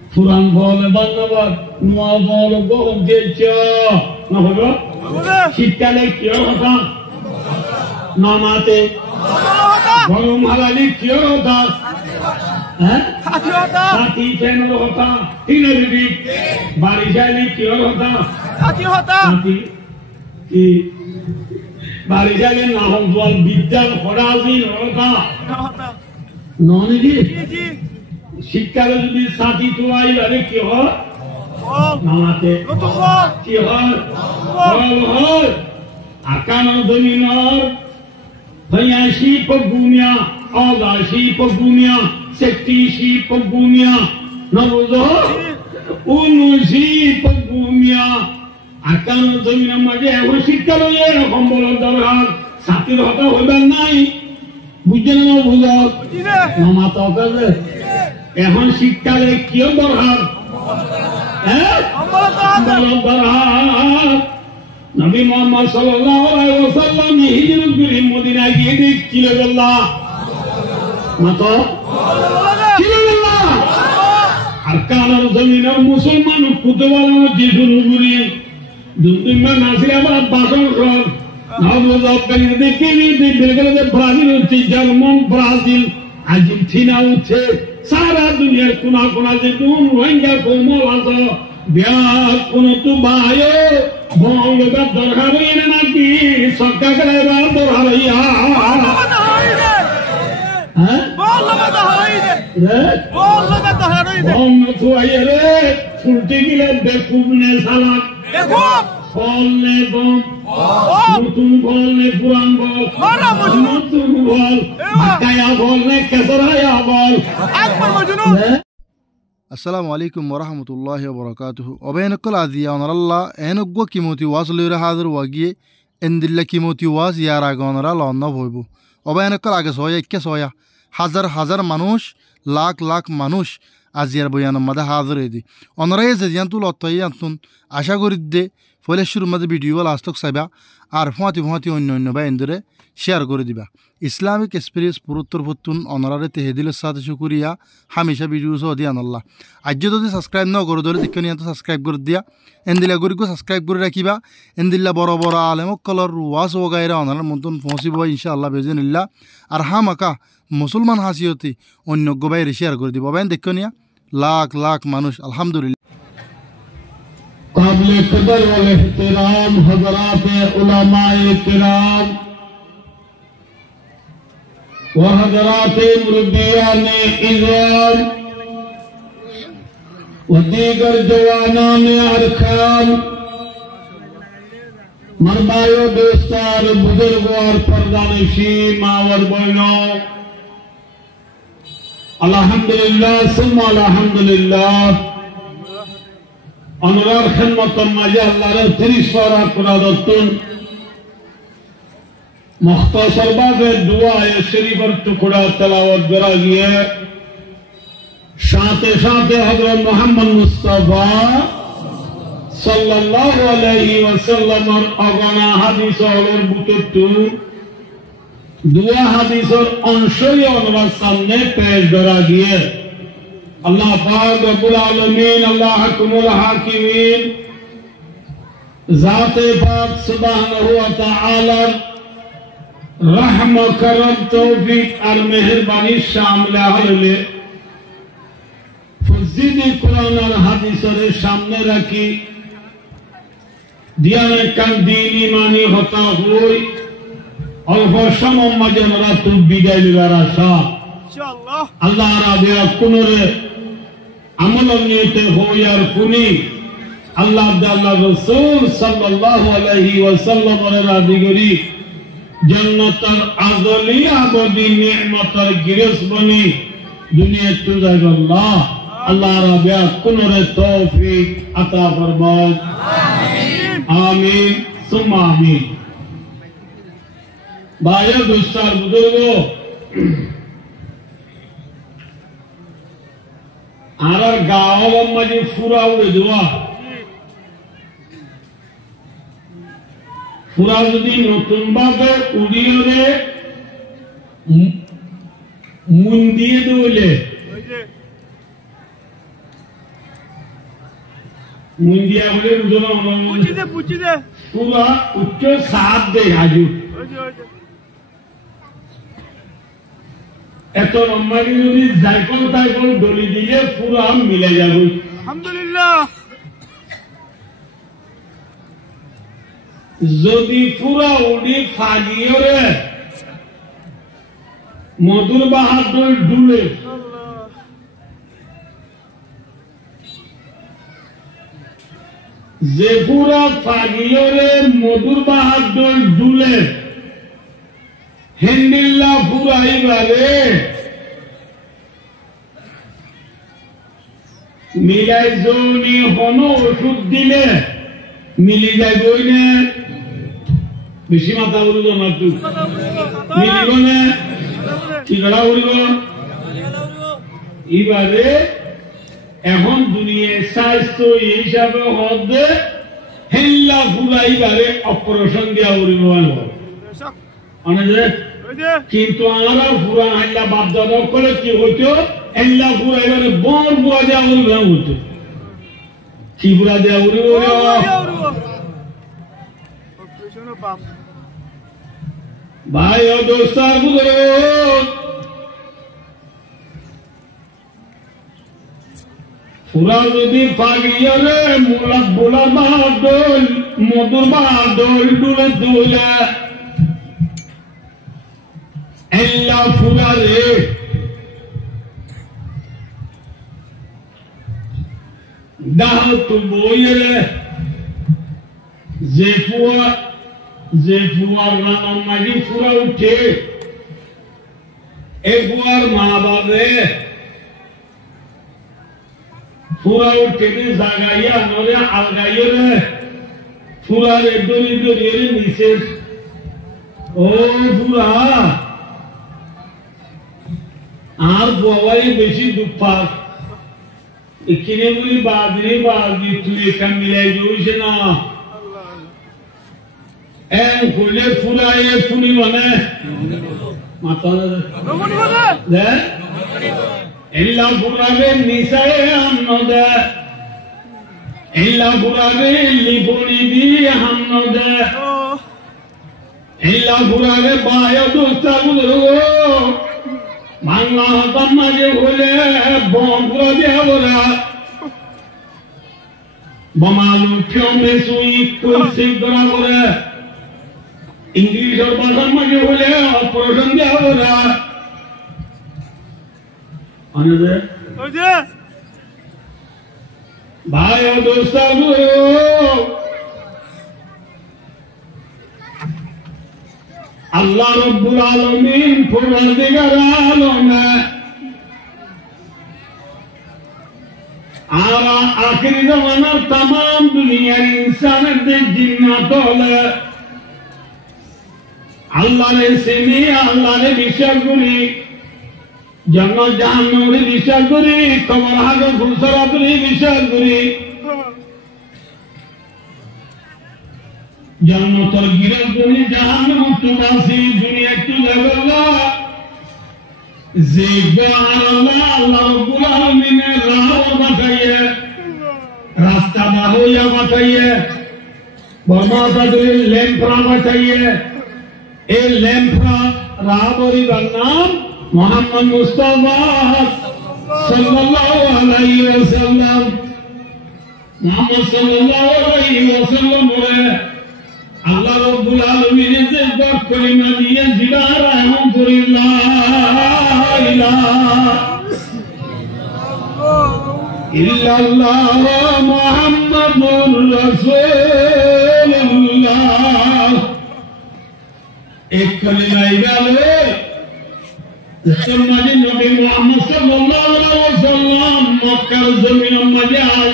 পুরাণ বলে ধন্যবাদ নোয়া বল গরম দিয়েছ না হলো শীতকালে কি কথা নামাতে গরম হালালি কি কথা হ্যাঁ সাথী ফ্যানের কথা তিনের দিক বাড়ি যাইলে কি কথা সাথী কি বাড়ি যাইলে না হল বিদ্যার ফরাজির কথা ননিজি শীতকালে যদি সাথী তোয়াই আরে কি হয় নামাতে কি হয় আকান দমিনর ভয়াশি পগুমিয়া অগাশি পগুমিয়া সেক্টিশি পগুমিয়া নবুজো উনুশি পগুমিয়া আকান দমিনের মাঝে এখন শীতকালে এরকম বলার দরকার সাথীর হতা হইবার নাই বুঝছেন না বুঝো নামাতে হবে এখন শীতকালে কি দরকার নবী মুহাম্মদ সাল্লাল্লাহু আলাইহি ওয়াসাল্লাম হিজরত করে মদিনায় গিয়ে দেখছিলেন আল্লাহ মাতো ছিলেন আর কানার জমিনের মুসলমান কুতুবালা যে শুরুগুলি দুনিয়া নাসির আবার বাসন কর নবজাতকারী দেখে দেখে ব্রাজিল হচ্ছে জার্মান ব্রাজিল আর্জেন্টিনা হচ্ছে সারা দুনিয়ার কোনা কোনা যে কোন রোহিঙ্গা কোমল আছে ব্যাগ কোন তো বায়ো বঙ্গা দরকার হইলে নাকি সরকার এবার দরকার হইয়া ফুলতে গেলে বেকুব নে সালাদ ফল নে গম নতুন ফল নে পুরান ফল নতুন ফল কায়া ফল নে কেসরায়া ফল السلام عليكم ورحمة الله وبركاته وبين كل هذه أنا الله أنا جو كيموتي واصل يره هذا الواقع إن دل كيموتي واس يارا جانرا لانه بويبو وبين كل هذا سويا كسويا هزار منوش লাখ মানুষ আজিয়ার বয়ান মধ্যে হাজির হয়ে দি অনরাই যেদিন তুল অতই আন্তন আশা করি দে ফলে শুরুর মধ্যে ভিডিও লাস্টক চাইবা আর ফুঁয়াতি অন্য বা এন্দরে শেয়ার করে দিবা ইসলামিক এক্সপিরিয়েন্স পুরুত্তর ফুতুন অনরারে তেহেদিলের সাথে শুকুরিয়া হামেশা ভিডিও সহ দিয়া আনল্লাহ আজ যদি সাবস্ক্রাইব না করে ধরে দেখে নিয়ে সাবস্ক্রাইব করে দিয়া এন্দিলা গরিকে সাবস্ক্রাইব করে রাখিবা এন্দিল্লা বড় আলেমক কলর ওয়াস ওগাইরা অনার মতন পৌঁছিব ইনশাআল্লাহ বেজনিল্লাহ আর হামাকা মুসলমান হাসিয়তি অন্য বাইরে শেয়ার করে দিব বেন দেখো নিয়া লাখ মানুষ আলহামদুলিল্লাহ काबिल कदर वाले एहतराम हज़रात उलमाए किराम व हज़रात मुरब्बियाने इज़ाम व दीगर जवानाने अरकान मर्दायो दोस्तार बुजुर्गवार पर्दानशी मावर बहनो अल्हम्दुलिल्लाह सुम्मा अल्हम्दुलिल्लाह अनुराग खिदमत माजे अल्लाह 30 पारा कुरादतुन मुख्तसर बाज़े दुआ शरीफ और टुकड़ा तलावत करा गया शाते हज़रत मोहम्मद मुस्तफा सल्लल्लाहु अलैहि वसल्लम और अगना हदीस और बुतुतु दुआ हदीस और अंशय अनुराग सामने पेश करा गया अल्लाह पाक रब्बुल आलमीन अल्लाह हकमुल हाकिमीन ज़ाते पाक सुब्हानहु व तआला रहम करम तौफीक और मेहरबानी शामिल हले फजीदी कुरान और हादीस रे सामने रखी दियाने कान दीनी मानी होता हुई और फशम मजनरा तु बिदाय लिबाराशा इंशाअल्लाह अल्लाह राबिया कुनरे अमल नियत हो यार कुनी अल्लाह अल्लाह रसूल सल्लल्लाहु अलैहि वसल्लम और रादिगरी जन्नतर आदली आबदी नेमतर गिरस बनी दुनिया तुजाग अल्लाह राबिया कुनरे तौफीक अता फरमाओ आमीन सुम्मा आमीन भाइयों दोस्तों बुजुर्गों আর গাওয়ার মাঝে ফুরা উড়ে দেওয়া ফুরা যদি নতুন ভাবে উড়িয়ে মুন দিয়ে দিলে মুন্দিয়া বলে দুজন পুচিদে পুরা উচ্চ সাত দে আজু এত লম্বাকে যদি জায়কল তাইকল ডলি দিলে পুরা মিলে যাবে আলহামদুলিল্লাহ যদি পুরা উড়ি ফাগিয়রে মধুর বাহাদুর ডুলে যে পুরা ফাগিয়রে মধুর বাহাদুর ডুলে হেন্দিল্লা ফুরাইবারে মিলাই জনি হন ওষুধ দিলে মিলি যাইবই না বেশি মাথা উড়িব না তুই মিলিব না কি করা উড়িব এইবারে এখন দুনিয়ার স্বাস্থ্য হিসাবে হদে হেল্লা ফুরাইবারে অপারেশন দিয়া উড়িব কিন্তু আমরা পুরা হেল্লা বাদ দেওয়া করে কি হতো হেল্লা ফুরাইবারে বন বুয়া দেওয়া উড়িব হতো কি পুরা দেওয়া উড়িব ভাই ও দোস্তার বুঝলো পুরা যদি পাগিয়ারে মুলাক বোলা বাদল মধুর বাদল ডুলে দুলে এল্লা ফুরা রে দাহ তু বইরে যে ফুয়ার রানার মাঝে ফুরা উঠে এ ফুয়ার মা বাবে ফুরা উঠে জাগাইয়া নরে আলগাইয়ে রে ফুরারে দড়ি দড়িয়ে নিচে ও ফুরা আর বাবাই বেশি দুঃখ এখানে বলি বাদি তুই এখান মিলাই যাইছে না খুলে ফুরাইয়ে ফুনি মানে মাথা দে এল্লা ফুরাবে নিসারে হান্ন দে এল্লা ফুরাবে লিপনি দিয়ে হান্ন দে এল্লা ফুরাবে বায় দোস্তা বুঝলো বাংলা হতাম মাঝে হলে বম ফুরা দেয়া বলা বমালু ফিয়মে সুই কুলসি করা বলে ইংলিশের ভাষার মাঝে হলে অপারেশন দেওয়া বলা ভাই ও দোস্ত আল্লাহ রব্বুল আলামিন পরওয়ারদিগার আলম আর আখিরি জামানার तमाम দুনিয়ার ইনসানদের জিন্নাত হলে আল্লাহরে চিনি আল্লাহরে বিশ্বাস করি জান্নাত জাহান্নামে বিশ্বাস করি কবর হাজত ফুলসরাতে বিশ্বাস করি জান্নাতের গিরাজ করি জাহান্নাম মুক্তবাসী দুনিয়া একটু দেবলা যে আল্লাহ রাব্বুল আলামিনের রাহ বাতাইয়ে রাস্তা বাহইয়া বাতাইয়ে বর্মাতাদের ল্যাম্পরা বাতাইয়ে এই ল্যাম্পরা রাবরির নাম মোহাম্মদ মুস্তাফা সাল্লাল্লাহু আলাইহি ওয়াসাল্লাম মোহাম্মদ সাল্লাল্লাহু আলাইহি ওয়াসাল্লাম বলে আল্লাহ রাব্বুল আলামিন যে দোয়া করে দিয়ে জিলার আলহামদুলিল্লাহ ইলাহা ইল্লাল্লাহ মুহাম্মাদুর রাসূলুল্লাহ এক কলিমাই গেলে মাঝে নবী মুহাম্মদ সাল্লাল্লাহু আলাইহি ওয়াসাল্লাম মক্কার জমিনের মাঝে আল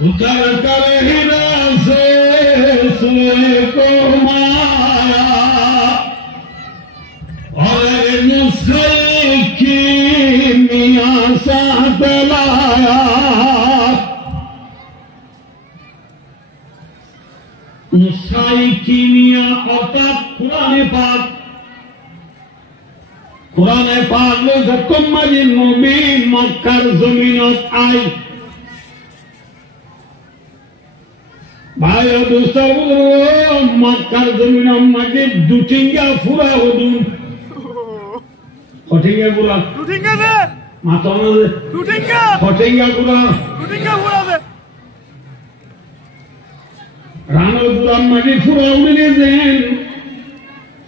উতার করে হিরা সে সুয়ে কো মায়া और मुस्की मियां साथ लाया नुस्खाई की मियां अर्थात कुराने पाक में जक्कुम मजिन मुबीन मक्कर जमीनत आई ভাই ও দোস্ত মক্কার জমিন আমাকে দুটিঙ্গা ফুরা হদুন কঠিঙ্গা ফুরা দুটিঙ্গা দে মাথা দুটিঙ্গা কঠিঙ্গা ফুরা দে রানো পুরান মাটি ফুরা উড়ে দেন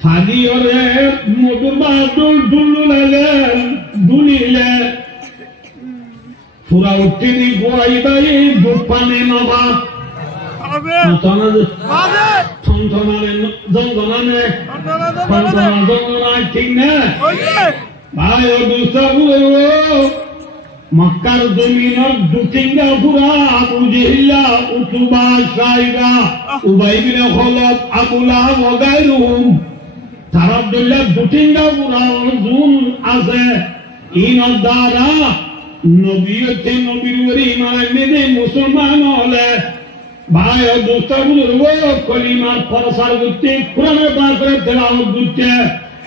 ফাদি ওরে মধুর বাদুল দুলুলে দুলিলে ফুরা উঠতে দি গোয়াই বাই দুপানে নবা আবে আবে থনথনালে জঙ্গনানে জঙ্গনা ঠিক না ওইছে ভাই ও দোস্ত মক্কার জমিনের দুটিঙ্গা ফুরা আবু জিহিল্লা উতুবা সাইবা উবাই বিন খলব আবুলা ওগাইরুম তারাবদুল্লাহ দুটিঙ্গা ফুরা জুন আছে ইন দ্বারা নবীতে নবীর উপরে ঈমান এনেদে মুসলমান হলে ভাই ও দোস্ত কলিমার প্রসার করতে কোরআনের পাকে তেলাওয়াত করতে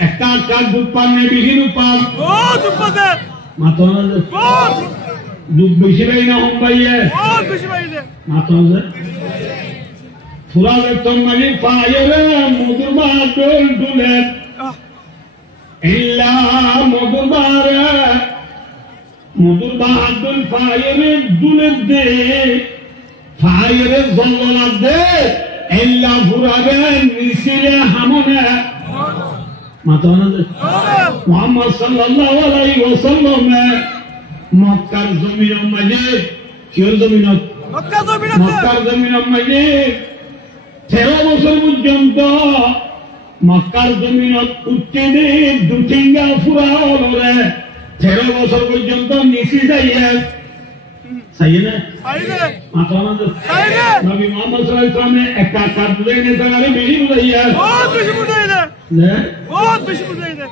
একটা কাজ দুপানে বিহীন উপান ও দুপাতে মাতনা দুধ বেশি পাই না হম পাইয়ে বেশি পাইলে মাতনা ফুরা বেতন মানে পাইরে মধুর বাদল দুলে ইল্লা মধুর বাদল পাইরে দুলে দে পাইরে জঙ্গলা দে ইল্লা ফুরাবে মিছিলে হামনে মাতনা মোহাম্মদ সাল্লাল্লাহু আলাইহি ওয়াসাল্লাম মক্কার জমিনের মাঝে কির জমিনত মক্কার জমিনের মাঝে 13 বছর পর্যন্ত মক্কার জমিনত উঠতে দে দুটিঙ্গা ফুরা হলে 13 বছর পর্যন্ত নিচে যাইয়ে সাইয়ে আইলে মাতনা নবী মুহাম্মদ সাল্লাল্লাহু আলাইহি ওয়াসাল্লাম একটা কাজ লইনে তারে বেশি বুঝাইয়া বেশি বুঝাইলে নে বেশি বুঝাইলে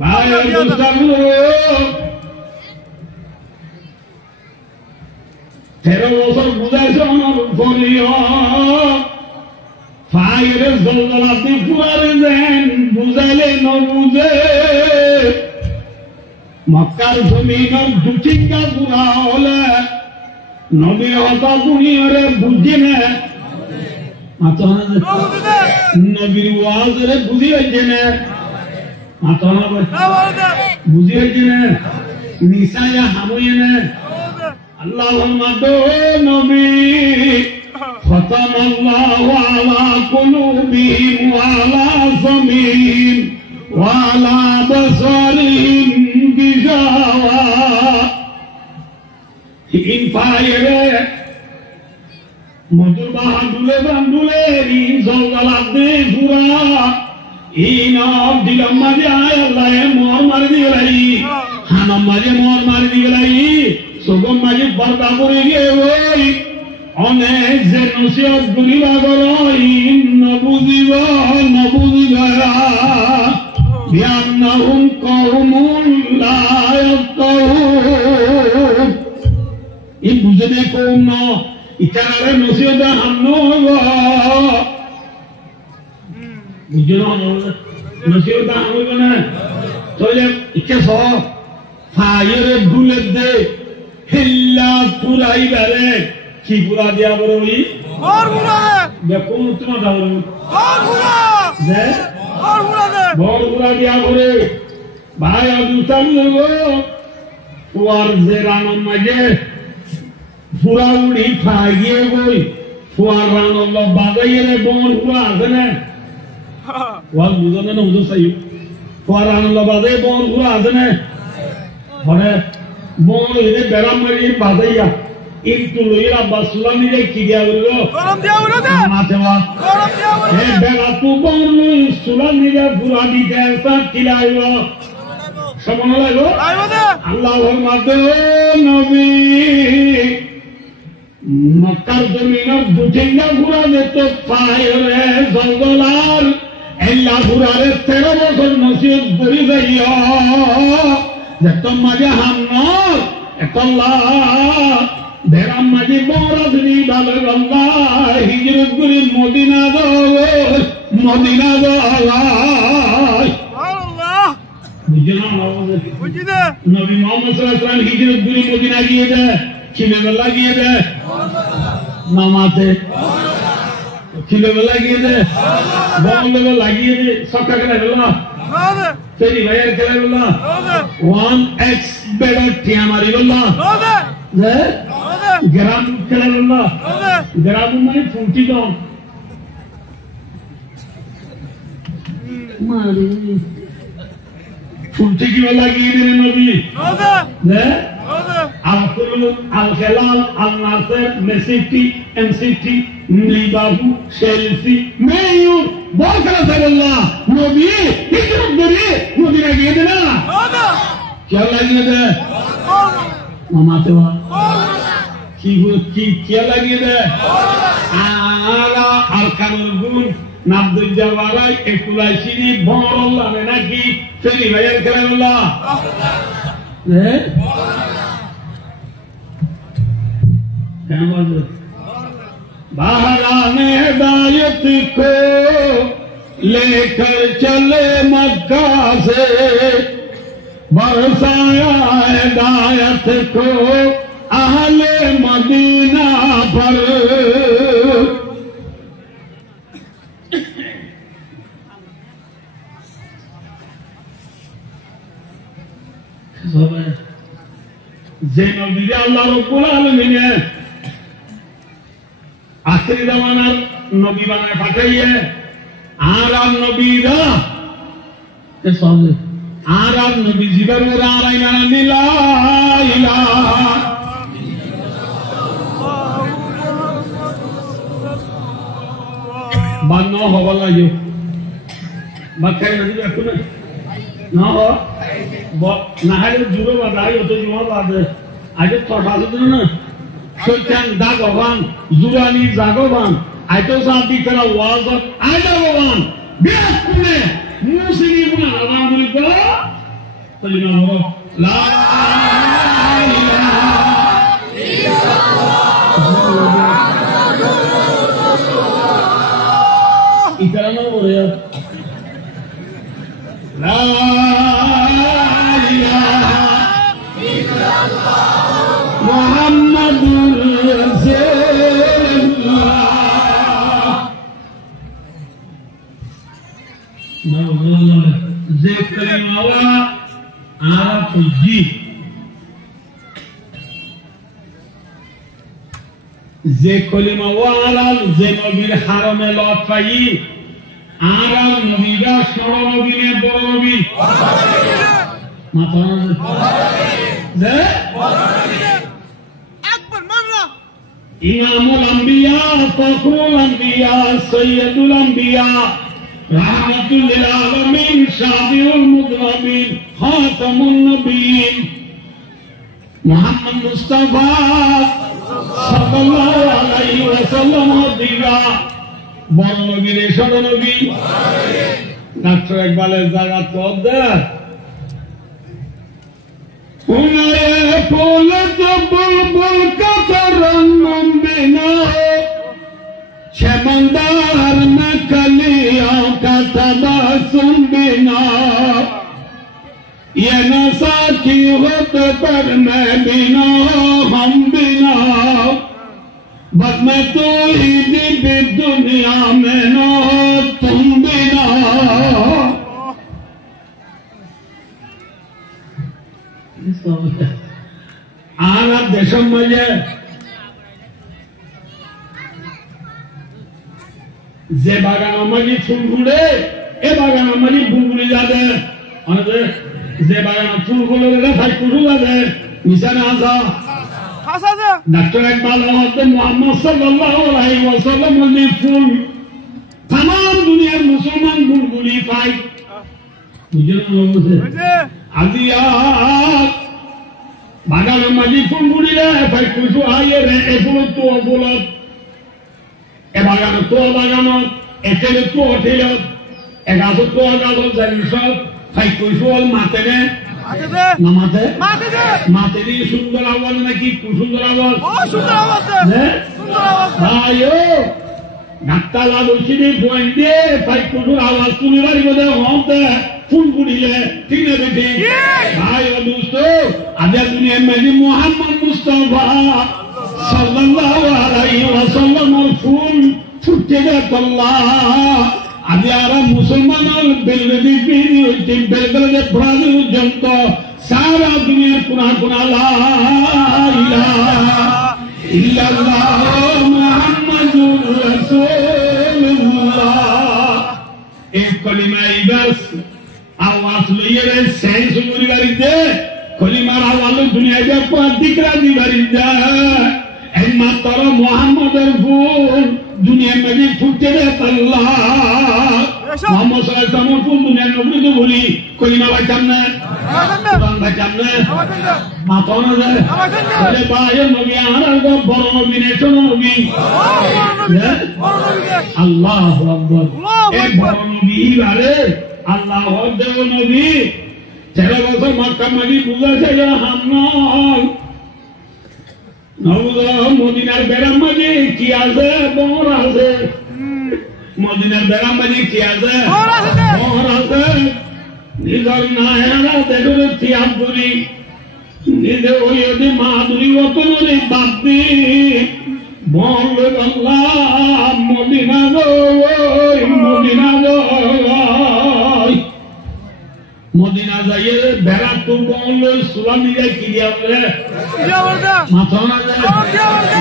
ভাই দোস্ত 13 বছর বুঝাইছে আমার ফলিও ফাইরে জলজলাতে ফুয়ারে দেন বুঝাইলে ন বুঝে মক্কার জমিনের দুটিঙ্গা পুরা হলে নবীর হতা দুনিয়ারে বুঝে না মাথা নবীর ওয়াজরে বুঝি হইছে না মাথা বুঝি হইছে না নিসায়া হামুয়ে না আল্লাহুম্মা দো নবী খতামাল্লাহু আলা কুলুবিহিম ওয়া আলা সামিহিম ওয়া আলা বাসারিহিম গিশাওয়া ইন ফায়রে মধুর বাহাদুলে বান্দুলে ইন জলজলাতে ফুরা ইন দিলাম মাঝে আয় আল্লাহ মোর মারি দিলাই হানাম মাঝে মোর মারি দিলাই সগম মাঝে পর্দা করে গিয়ে ওই অনেক যে নসিহত করিবা গরই নবুজিবা বিআন্নাহুম কওমুন লা ইয়াফকাহুন এই বুঝে দে কওম না ইতারে নসিহত হামনো বুঝে না নসিহত হামনো না তাহলে ইকে স ফায়রে দুলে দে হিল্লা পুরাই বারে কি পুরা দিয়া বড়ই और बुला दे দেখো তোমার দাও और बुला দে और बुला दे বড় পুরা দিয়া বড়ে ভাই আদুতাম গো ওয়ার জেরানো মাঝে পুরা উড়ি ফাগিয়ে গই ফুয়ার রানল বাজাইলে বড় পুরা আছে না ওয়াল বুঝনে না উদো সাইও ফুয়ার রানল বাজাই বড় পুরা আছে না হরে বড় এনে বেরাম মারি বাজাইয়া একটু লইরা বাসুলা নিলে কি দিয়া বললো गरम दिया बोलो दे মাতেওয়া गरम दिया बोलो এ বেলা তু বললো সুলা নিলে পুরা দিতে সব খিলাইলো সবন লাইলো आइबो दे আল্লাহর মাদে নবী মক্কার জমিনের দুটিঙ্গা ঘুরা যেত ফায়রে জলজলাল এল্লা ঘুরারে 13 বছর নসিহত করি যাইয়া যে তোমাকে হামনার একল্লা বেরাম মাঝে বড় দিনী ভালো গঙ্গা হিজরত করি মদিনা যায় अल्लाह বুঝে না बुझी दे নবী মুহাম্মদ সাল্লাল্লাহু আলাইহি ওয়াসাল্লাম হিজরত করে মদিনা গিয়ে দেয় কিনে লাগিয়ে দেয় নামাতে কিলো লাগিয়ে দে বল লাগিয়ে দে সক্কা খেলা বলো Rode. ফেরি ভাইয়ের খেলা বলো Rode. 1x বেড়া টিয়া মারি বলো Rode. যে Rode. গ্রাম খেলা বলো Rode. গ্রাম মানে 40 জন মারি ফুলটি কি লাগিয়ে দিলেন নবী Rode. যে Rode. Al-Qulub, Al-Khelal, Al-Nasir, Mesiti, MCT, Libabu, Chelsea, Meyur, Bakara Sabullah, Nabi, Hicret Duri, Nabi লাগিয়ে দে না Rode. কি লাগিয়ে দে Rode. মামাতে বা Rode. কি লাগিয়ে দে আলা আরকানুল গুন নাবদুল জাওয়ারাই একুলাইশিনি বড়ল্লাহ নাকি ফেরি ভাইয়ের খেলাল্লাহ बहराने हिदायत को लेकर चले मक्का से बरसाया हिदायत को अहले मदीना पर যে নবীরে আল্লাহ রাব্বুল আলামিন আখিরি জামানার নবী বানায় পাঠাইয়ে আর নবীরা আর নবী জীবনের আর আইনা নিলা ইলাহা বান্ন হওয়া লাগে বাক্কাই নবী এখন না না হারে জুড়ে বাদাই অত জমা বাদে আগে ছটা দিন না শৈতান দাগবান জুরানি জাগবান আইতো সাদি করা ওয়াজ আইদাগবান বিরাট কোনে মুসলিম না আলহামদুলিল্লাহ তালিনা লা ইলাহা ইল্লাল্লাহ ইতারানো বলে লা ইলাহা ইল্লাল্লাহ মুহাম্মাদুর রাসূলুল্লাহ নাওয়ালা যিকরিওয়া আরাফজি যে কলিমা ওয়ালা যে নবীর হারমে লটপাই আর নবীরা সর নবী নে বড় নবী মাথা যে Akbar marra. ইমামুল আম্বিয়া ফখরুল আম্বিয়া সৈয়দুল আম্বিয়া রাহমাতুল লিল আলামিন শাফিউল মুযনিবিন খাতামুন নবিয়্যিন মুহাম্মদ মুস্তাফা সাল্লাল্লাহু আলাইহি ওয়াসাল্লাম দিবা বড় নবীর ছোট নবী ডাক্তার ইকবালের জায়গা তো দেয় उन्हें फूल तो बुलबुल का तरन्नुम बिना समंदर में कलियों का तबस्सुम बिना ये नशा की होत पर मैं बिना हम बिना बस मैं तो ही भी दुनिया में ना तुम बिना আর দেশের মাঝে যে বাগান মাঝে ফুল ফুলে এ বাগান মাঝে বুলবুলি যাবে আমাদের যে বাগান ফুল ফুলে ফাইট ফুল যাবে মিশানে আসা Hasaza. ডাক্তার ইকবাল মুহাম্মদ সাল্লাল্লাহু আলাইহি ওয়াসাল্লাম এর ফুল तमाम দুনিয়ার মুসলমান বুলবুলি ফাইট বুঝলেন বলছে Hoje. আজিয়াত বাগান মাঝি ফুল গুড়িলে ফাই কুসু আইয়ে রে এ ফুল তো ফুলত এ বাগান তো বাগানত এতেলে তো ওঠেলত এ গাছ তো গাছ জানি সব ফাই কুসু অল মাতেনে Hasaza. না মাতে Hasaza. মাতেনি সুন্দর আওয়াজ নাকি কুসুন্দর আওয়াজ Oh sundar avaz. হ্যাঁ Sundar avaz. আয়ো ডাক্তালা বসিনি বইন্দে ফাই কুসুর আওয়াজ তুমি বাড়ি বলে হতে ফুল গুড়িলে ঠিক না বেটি ভাই ও দোস্ত আজ দুনিয়া में मोहम्मद मुस्तफा सल्लल्लाहु अलैहि वसल्लम ফুল ফুটে ফুটে আল্লাহ আজি আর মুসলমানের বেলবেদি পিনি হইতে বেলবেদে ব্রাজিল পর্যন্ত সারা দুনিয়ার কোনা কোনা লা ইলাহা ইল্লাল্লাহ মুহাম্মাদুর রাসূলুল্লাহ এই কলিমা ইবাস আওয়াজ লইয়ে সেই সুমুরি গাড়িতে কলিমার আওয়াজ দুনিয়াতে দিকরা দি গাড়িতে এই মাত্র মুহাম্মাদের ফুল দুনিয়ার মাঝে ফুটে আল্লাহ মোহাম্মদ সাল্লাল্লাহু আলাইহি ওয়াসাল্লাম ফুল দুনিয়ার নবীকে বলি কলিমা বাঁচাম না কোরআন বাঁচাম না মাথা না যায় বলে ভাই নবী আমার বড় নবী নে ছোট নবী আল্লাহু আকবার এই বড় নবী বারে আল্লাহ দেব নবী 13 বছর মক্কা মাঝে পূজা ছিল হামনাল মদিনার বেড়ার মাঝে কি আছে বহর আছে মদিনার বেড়ার মাঝে কি আছে বহর আছে নিজের নাহেরা দেখো তিয়াব করি নিজে ওই ওদের মাধুরী অতরে বাদ দি বল আল্লাহ মদিনা মদিনা মদিনা যাইয়ে বেড়া তো বল সুলাম দিয়ে কি দিয়া বলে মাথা না যায়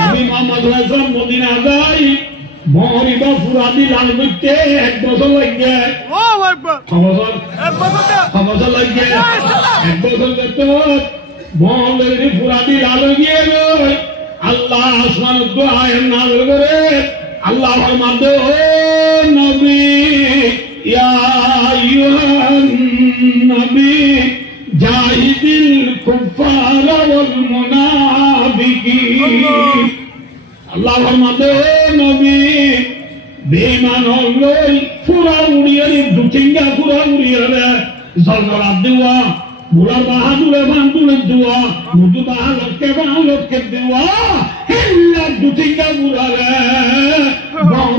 আমি মোহাম্মদ রাসূল মদিনা যাই বহরি বা ফুরাদি লাল করতে 1 বছর লাগে আল্লাহু আকবার 1 বছর লাগে 1 বছর তো বহরি ফুরাদি লাল গিয়ে আল্লাহ আসমান দোয়া নাযিল করে আল্লাহ ফরমাতে ও নবী ইয়া আইয়ুহান নবী জাহিদিল কুফার ওয়াল মুনাফিকিন আল্লাহ ফরমাতে ও নবী বেঈমান হই পুরা উড়িয়ে দুটিঙ্গা পুরা উড়িয়ে জলরা দেওয়া বুড়া বাহাদুরে বান্দুরে দেওয়া মুদু বাহাদুরকে দেওয়া হিল্লা দুটিঙ্গা বুড়া রে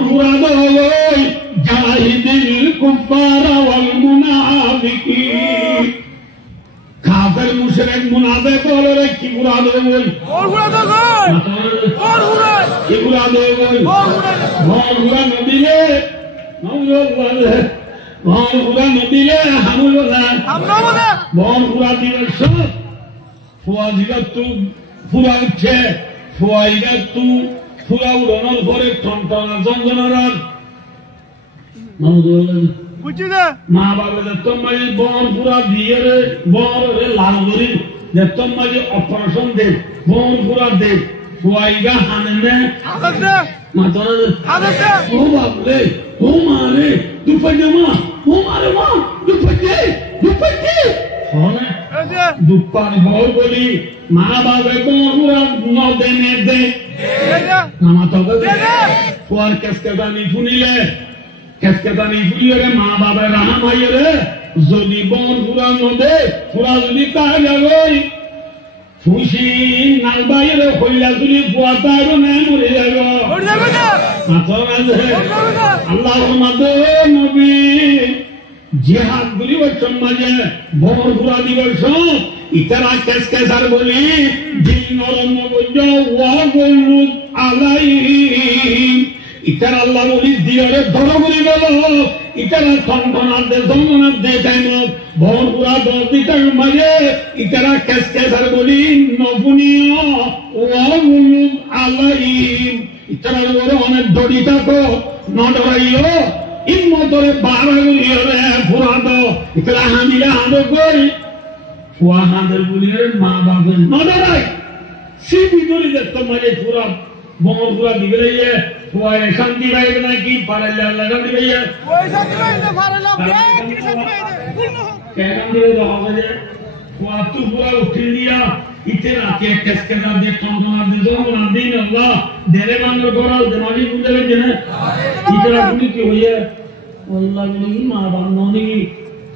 বুড়া দই জাহিদিল কুফার ওয়াল মুনাফিকিন কাফের মুশরিক মুনাফিক বলে কি বুড়া দই বল ওর বুড়া দই ওর বুড়া কি বুড়া দই বল ওর বুড়া নদিলে নওয়ালে বল বুড়া নদিলে হামুলা হামনা বল বুড়া দিলে সব ফুয়াজিরা তু ফুয়া উঠে ফুয়াইরা তু ফুয়া উড়ানোর পরে টনটনা জঞ্জনার বুঝছি না মা বাবা যেতম মাঝে বর পুরা দিয়ে রে বর রে লাল ধরি যেতম মাঝে অপারেশন দে বর পুরা দে ফুয়াইগা হানে নে মাথা ও বাবলে ও মারে দুপাইতে মা ও মারে মা দুপাইতে হনে দুপান বর বলি মা বাবা বর পুরা নদে নে দে মামা তো ফুয়ার কেসকেদানি ফুনিলে কেসকেদানি ফুলিয়ে মা বাবা রাহা মাইরে যদি বন পুরা নদে পুরা যদি তাহলে ওই খুশি নাল বাইরে হইলা যদি ফুয়া তারও না মরে যাব মাথা আছে আল্লাহর মাদে নবী জিহাদ গুলি বচন মাঝে বন পুরা দিবস ইতারা কেসকেসার বলি দিন নরম বজ্জ ওয়া গুলু আলাইহিম ইতারা আল্লাহ বলি দিয়ারে ধরো বলি গেল ইতারা সন্তানার দে জন্মনার দে টাইম বহর পুরা 10 দিটার মাঝে ইতারা কেসকেসার বলি নবুনিয়া ওয়াগুলু আলাইহিম ইতারা বলে অনেক দড়ি থাকো নডরাইও ইম্মতরে বাড়াইও রে ফুরাদ ইতারা হামিলা হাঁদো কই ফুয়া হাঁদের বলি মা বাবা নডরাই সিবি দড়ি দেখতো মাঝে ফুরা বহর পুরা দিবে রে ফুয়া শান্তি পাইবে নাকি পারাইলে লাগা দিবে ওই শান্তি পাইলে পারাইলাম কি শান্তি পাইবে কেন দিবে হবে ফুয়া তু পুরা উঠিল দিয়া ইতেরা কে কেসকেনা দে টনটনা দে জোনা দিন আল্লাহ দেরে মানর করাল দেমানি বুঝাবে যে না ইতেরা তুমি কি হইয়া আল্লাহ বলি মা বাবা ননি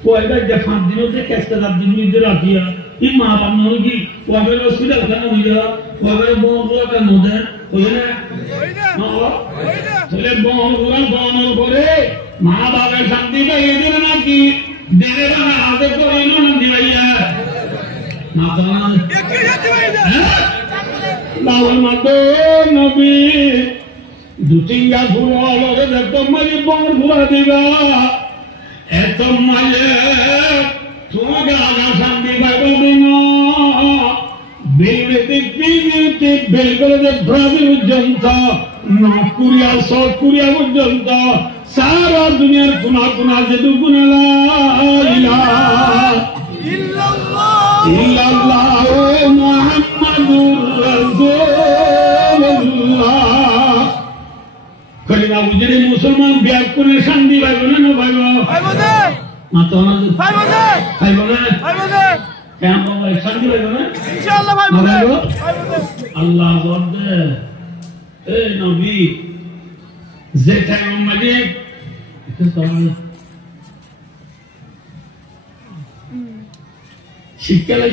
ফুয়া এটা যে 5 দিনতে কেসকেনা দিন দিতে রাখিয়া ই মা বাবা ননি কি ফুয়া বের হসপিটাল কেন হইয়া ফুয়া বের বড় কেন দে হইনা চলে বহনের পরে মা বাবার শান্তি পাইয়ে দিলে নাকি দেরে বাবা হাতে করে নন্দী ভাইয়া বাবার মাতো নবী দুটিঙ্গা ফুল হলো তোমার বন ঘুরা দিবা এত মালে তোমাকে আগা শান্তি পাইব না বেলতে পিনিতে বেল করে যে ব্রাজিল পর্যন্ত নর্থ কোরিয়া সাউথ কোরিয়া পর্যন্ত সারা দুনিয়ার কোনা কোনা যেটু গুনালা ইল্লাল্লাহ মুহাম্মাদুর রাসূলুল্লাহ কলিমা বুঝে মুসলমান ব্যাগ করে শান্তি পাইব না পাইব মাতো না পাইব না কেন ভাই শান্তি পাইব না ইনশাআল্লাহ পাইব আল্লাহ বলতে এ নবী যেটা আমাদের শীতকালে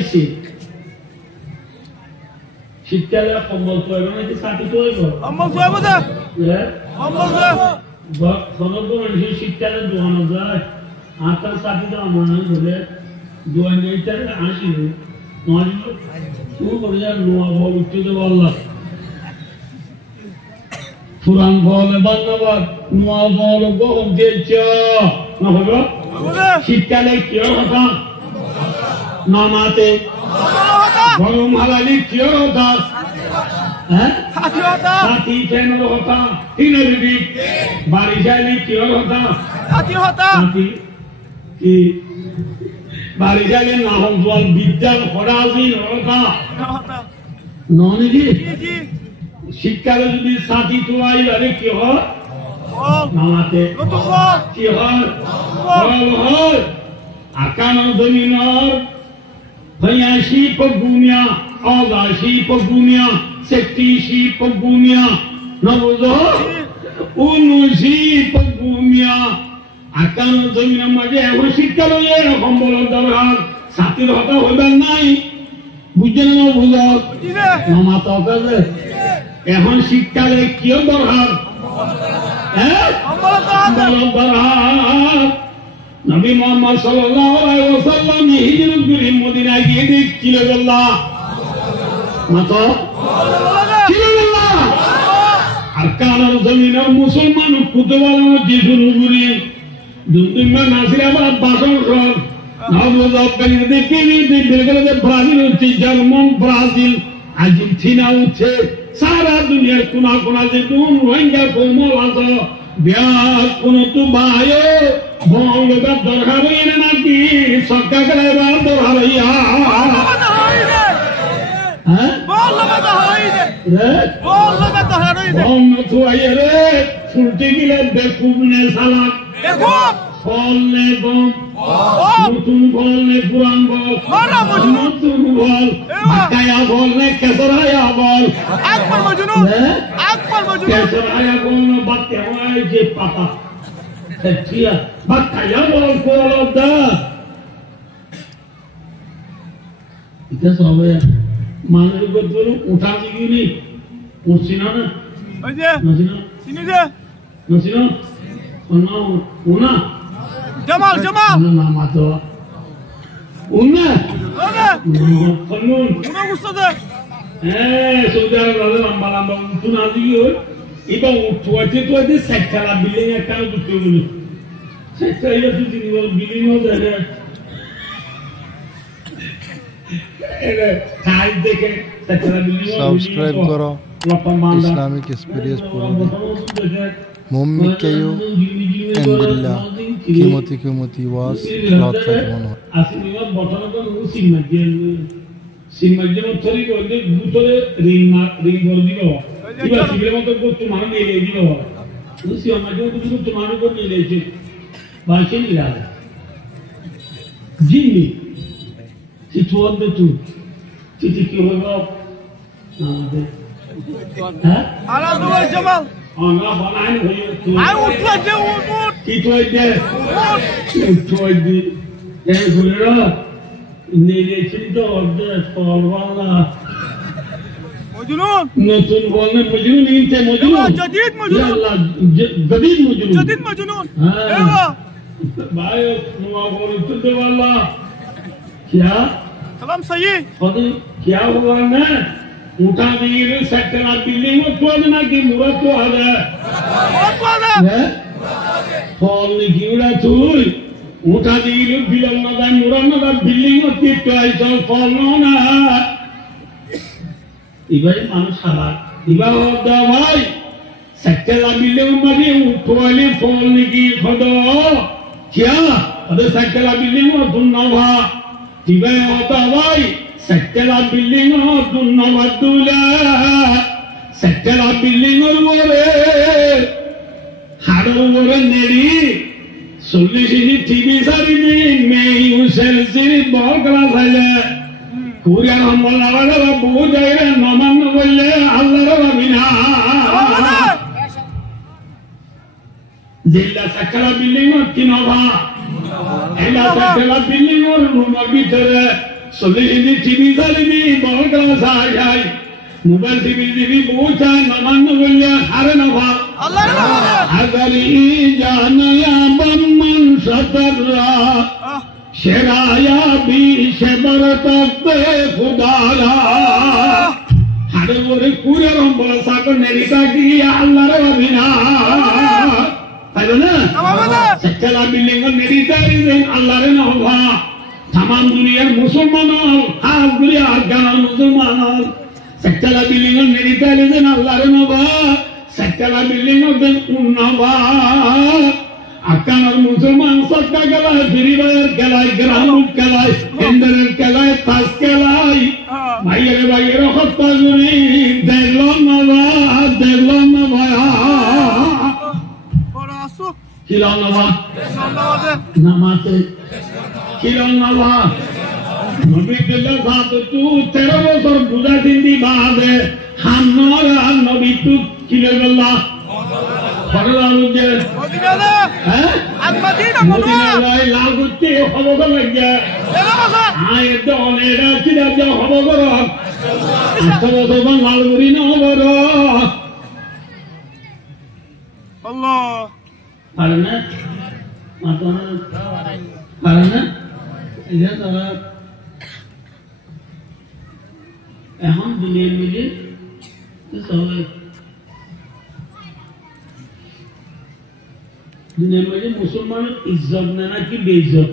শীতকালে কম্বল পাইব না ছাতি পাইব কম্বল পাইব না কম্বল সমগ্র মানুষের শীতকালে দোয়ানো যায় আত্মার ছাতি তো আমার নয় বলে দোয়ান এইটার আসিল নয় তুমি বলে যা নোয়া বল উঠতে দেবো আল্লাহ পুরান বলে বান্নাবাদ নোয়া বল গরম দিয়েছ না হলো শীতকালে কি কথা নামাতে গরম হালালি কি কথা সাথী ফ্যান কথা ইনরিবি বারিশালি কি কথা সাথী কি বারিশালি না হল বিদ্যাল ফরাজি কথা ননি জি শীতকালে যদি সাথী তোলাই আরে কি হয় নামাতে কি হয় আকান জমিনর ভয়াশি পগুনিয়া অগাশি পগুনিয়া সেটিশি পগুনিয়া নবুজো উনুশি পগুনিয়া আকান জমিনের মাঝে এখন শীতকালে এরকম বলার দরকার সাথীর হতা হইবার নাই বুঝছে না বুঝো মামা তো এখন শীতকালে কি দরকার নবী মুহাম্মদ সাল্লাল্লাহু আলাইহি ওয়াসাল্লাম হিজরত করে মদিনায় গিয়ে দেখছিল আল্লাহ মাতো আল্লাহ আর কানার জমিনের মুসলমান কুতুবানো যে শুরু করি দুদিন নাসির আবার বাসন সর নবজাতকারী দেখে দেখবে ব্রাজিল হচ্ছে জার্মান ব্রাজিল আর্জেন্টিনা হচ্ছে সারা দুনিয়ার কোনা কোনা যে কোন রোহিঙ্গা কোমল আছে ব্যাগ কোন তো বায়ো বঙ্গবা দরকার হইনা নাকি সরকার এবার দরকার হইয়া হ্যাঁ বলবা হইছে রে বলবা দরকার হইছে বঙ্গ তো আইয়া রে ছুটি গিলে বেকুব নে সালাত বেকুব ফল নে বম নতুন ফল নে পুরান ফল নতুন ফল কায়া ফল নে কেসরায়া ফল আকবর মজনু কেসরায়া ফল নে বাতে হয় যে পাতা ঠিক বাকায়া ফল ফল দা এটা সবে মানুষ গদুর উঠা দিগিনি উছিনা না ওইজে নছিনা চিনি দে নছিনা ওনা ওনা জামাল জামাল না মাতো ওনা ওনা কন্নুন ওনা উস্তাদ সৌদি আরব লম্বা লম্বা উঠুনা দিগি এটা উঠুয়াতে তো এতে সেক্টরা বিল্ডিং একটা দুটো গুলো সেক্টর এটা দুটো বিল্ডিং হচ্ছে সাবস্ক্রাইব করো ইসলামিক এক্সপেরিয়েন্স পড়বে মুম্মিকায়ু এন্দিল্লা কিমতি ওয়াস লট কেমন আসিনিবাদ বটনটো সিমাজ্জম থরি গদে গুতরে রিং গর দিব ইবা সিগরে মত করতে মানে নিয়ে দিব বুঝি আমাদের কিছু তোমার উপর নিয়ে লেছে বাকি নিরা জিনি চিতুয়ান্দ তু চিতি কি হলো আমাদের হ্যাঁ আলা দুয়ার জামাল আমরা বানাই হইও আই উঠলা দে উঠ চিতুই দে উঠই দি এই গুলো নিলে চিতো দে ফলওয়ালা মজনুন নতুন বলনে মজনুন নিতে মজনুন জদিদ মজনুন আল্লাহ জদিদ মজনুন এবা ভাই নোয়া বলি তুদে वाला क्या सलाम सही क्या हुआ ना উঠা দিয়ে সেক্টর বিল্ডিং তো আছে নাকি মুরা তো আছে ফল নাকি ওরা তুই উঠা দিয়ে বিলন না যায় মুরা না যায় বিল্ডিং তো আইসল ফল না এবারে মানুষ হালা এবার ভাই সেক্টর বিল্ডিং মানে উঠোলে ফল নাকি খদ क्या अरे सेक्टर बिल्डिंग और दुन्नवा तिबे होता भाई सेक्टर बिल्डिंग और दुन्नवा दूला सेक्टर बिल्डिंग और बोले हारो बोले नेरी सोल्यूशन टीवी सारी में यूसेल सीरी बहुत क्लास है पूरा हम बोला वाला बहुत जाएगा नमन बोले अल्लाह रा बिना जिला सकला बिल्डिंग और किनोवा एला सकला बिल्डिंग और रूम भीतर सोल्यूशन टीवी सारी में बहुत क्लास है मोबाइल टीवी बहुत है नमन बोले हर नवा अगर ये जाना बमन सतरा शराया भी शबर तक खुदाला हर वो पूरे रंबला साकर नेरिका की अल्लाह रा बिना তাইলো না সেক্টর বিল্ডিং এর নেরিটারিজেন আল্লাহর নহবা तमाम দুনিয়ার মুসলমান হাজ দুনিয়া গান মুসলমান সেক্টর বিল্ডিং এর নেরিটারিজেন আল্লাহর নহবা সেক্টর বিল্ডিং এর দেন উন্নবা আকার মুসলমান সত্তা গেলায় বিরিবায়ের গেলায় গ্রামুট গেলায় কেন্দ্রের গেলায় তাস গেলায় ভাইয়ের হত্যা করে দেখলাম না ভাই Kilon nawa, namate. Kilon nawa. Nabi Abdullah sahab tu 13 বছর বুঝা দিন বাদে হামরা নবী তু কিলাল্লাহ পরলাউজে হ্যাঁ মদিনা লাই লাগতে হবগ লাগে আয়ত অনেরা চিরা যে হবগ আতবদন লালগুরি নবর আল্লাহ পারনা মাতনা পারনা এটা তো এখন দুনিয়ার মধ্যে তো সবাই দুনিয়ার মধ্যে মুসলমান ইজ্জত না নাকি বেইজ্জত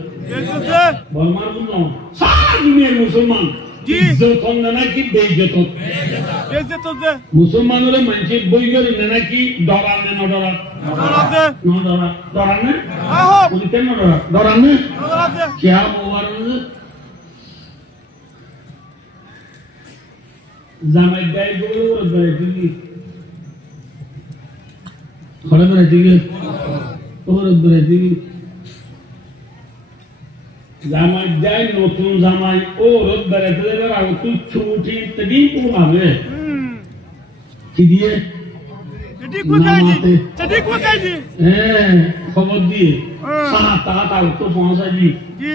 বলমার বললো সারা দুনিয়ার মুসলমান ইজ্জত না নাকি বেইজ্জত মুসলমানরা মানুষে বই করে না নাকি ডরান না ডরান উনি কেন ডরান না क्या मुबारक জামাই দেয় গুলো ধরে দিবি খড়ে ধরে দিবি ওর ধরে দিবি জামাই দেয় নতুন জামাই ওর ধরে দিলে আর তুই ছুটি তদি পুরাবে কি দিয়ে ঠিক কোথায় হ্যাঁ খবর দিয়ে সাতা তো পৌঁছাবি জি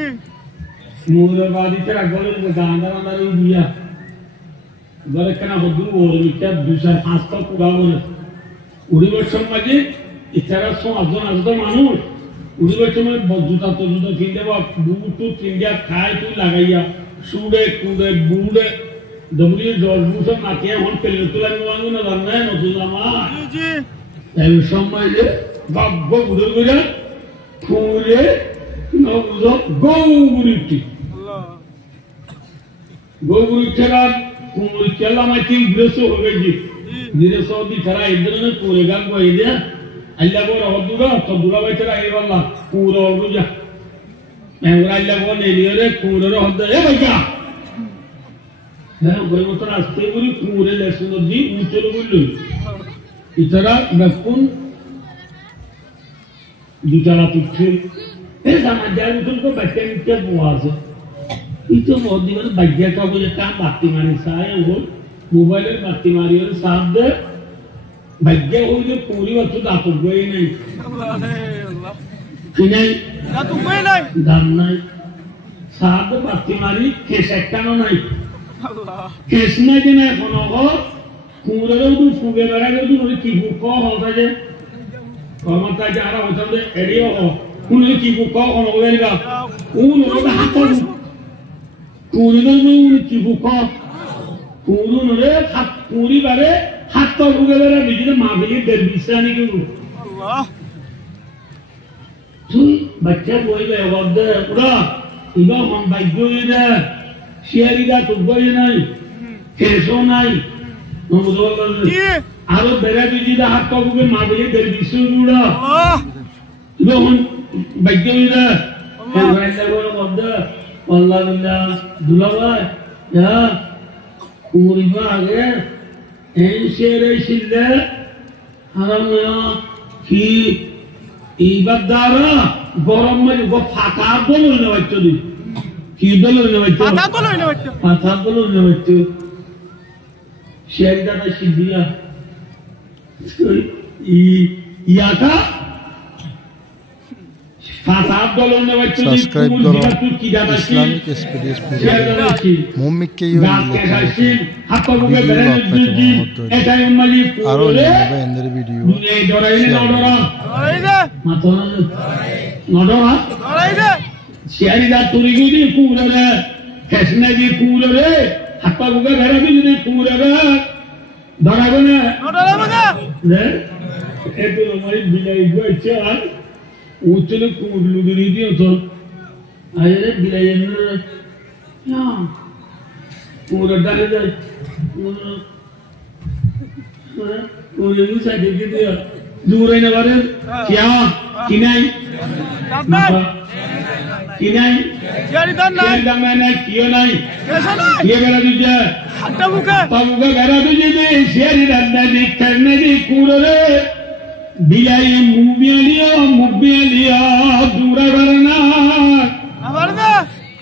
মোর বাড়ি থেকে গলে গান্ডার দিয়া গলে কেন হদু ওর মিটা 205 পুরা বলে উড়িবছর মাঝে ইচ্ছারা সমাজন আসতো মানুষ উড়িবছর মানে জুতা তো জুতা কিনতে বা বুট কিনতে খায় তুই লাগাইয়া সুড়ে কুড়ে বুড়ে দমরিয়ে জলভূষণ নাকে এখন পেলে তোলা নোয়াঙ্গু না জানায় নতুন জামা এই সময় যে বাব্য বুড়ো বুড়া খুঁড়ে নবুজ গৌগুরিটি গৌগুরিটা কুমুরি কেলা মাটি গ্রেসো হবে জি গ্রেসো দি তারা ইদরনে পুরে গান কই দিয়া আল্লাহ বড় হদুরা তো দুলা বাইতরা এই বল্লা পুরো বুঝা মেংরা আল্লাহ বড় নেলিয়রে পুরো হদ এ ভাইয়া হ্যাঁ বই মত আসতে পুরি পুরে লেসন দি উচলো বলল ইতারা বেকুন দুটালা তুচ্ছিল এ জানা যায় তো বাচ্চাকে বুয়াছে ইতো মদিবার বাগ্যা কা বলে কা বাতি মারি সায় ও মোবাইলের বাতি মারি ওর সাথে বাগ্যা হইলে পুরি বছর দাঁত গই নাই আল্লাহ কি নাই দাঁত গই নাই দাম নাই সাথে বাতি মারি কেস একটানো নাই আল্লাহ কেস নাই দিনে কোনো কুমুরেও তো ফুগে বেড়া গেল তো কি বুক হলতা যে কমতা যারা হইতাবে এডিও কোন কি বুক কোন ওয়েলগা কোন ওটা হাত কুমুরেও কি বুক কুরুন রে হাত কুরি বারে হাত তো বুকে বেরা বিজে মাহফিলে দের বিছানি কি আল্লাহ তুই বাচ্চা বইবে ওদে পুরা ইবা মন বাইগই না শেয়ারিদা তো বই নাই কেসো নাই নমুদুল্লাহ কি আরো বেরা বিজে হাত তো বুকে মাহফিলে দের বিছুড়া আল্লাহ ইবা মন বাইগই না কেসো বড় ওদে আল্লাহ বিল্লাহ দুলাওয়া ইয়া কুরিবা আগে এই শেরে শিল্লে হারাম কি ইবাদারা গরম মানে গো ফাটা বলো না বাচ্চা দি কি বলো না বাচ্চা পাতা তো লইলে বাচ্চা ফাটা বলো না বাচ্চা শের দাদা শিদিয়া ইয়াটা ফাটা বলো না বাচ্চা দি সাবস্ক্রাইব করো কি দাদা ইসলামিক এক্সপেরিয়েন্স শের দাদা মুমিককে ইউ এটাই মালি আরো নেবে এন্দের ভিডিও এই ডরাইলে নডরা লড়াই দে মাতো নডরা লড়াই দে শেয়ারিদা তুরিগুদি কুলরে কেসনেদি কুলরে হাত্তা বুকে বেরাবি যদি কুলরে ধরাবে না নড়ালে বাজা রে এতো মারি বিলাই গইছে আর উচলে কুলু দিদি দিও তো আরে বিলাই না পুরো ডালে যায় পুরো নিচে দেখে দিও দূরে না বারে কিয়া কিনাই দাদা কিনাই ইয়ারি দান নাই কিয়া দামে নাই কিও নাই কেসা নাই কিয়া বেরা দুজে হাতটা মুখে তাবুকে বেরা দুজে দে শেরি রান্না দি করনে দি কুররে বিলাই মুবিয়ালিয়া দূরে বেরনা আবার দে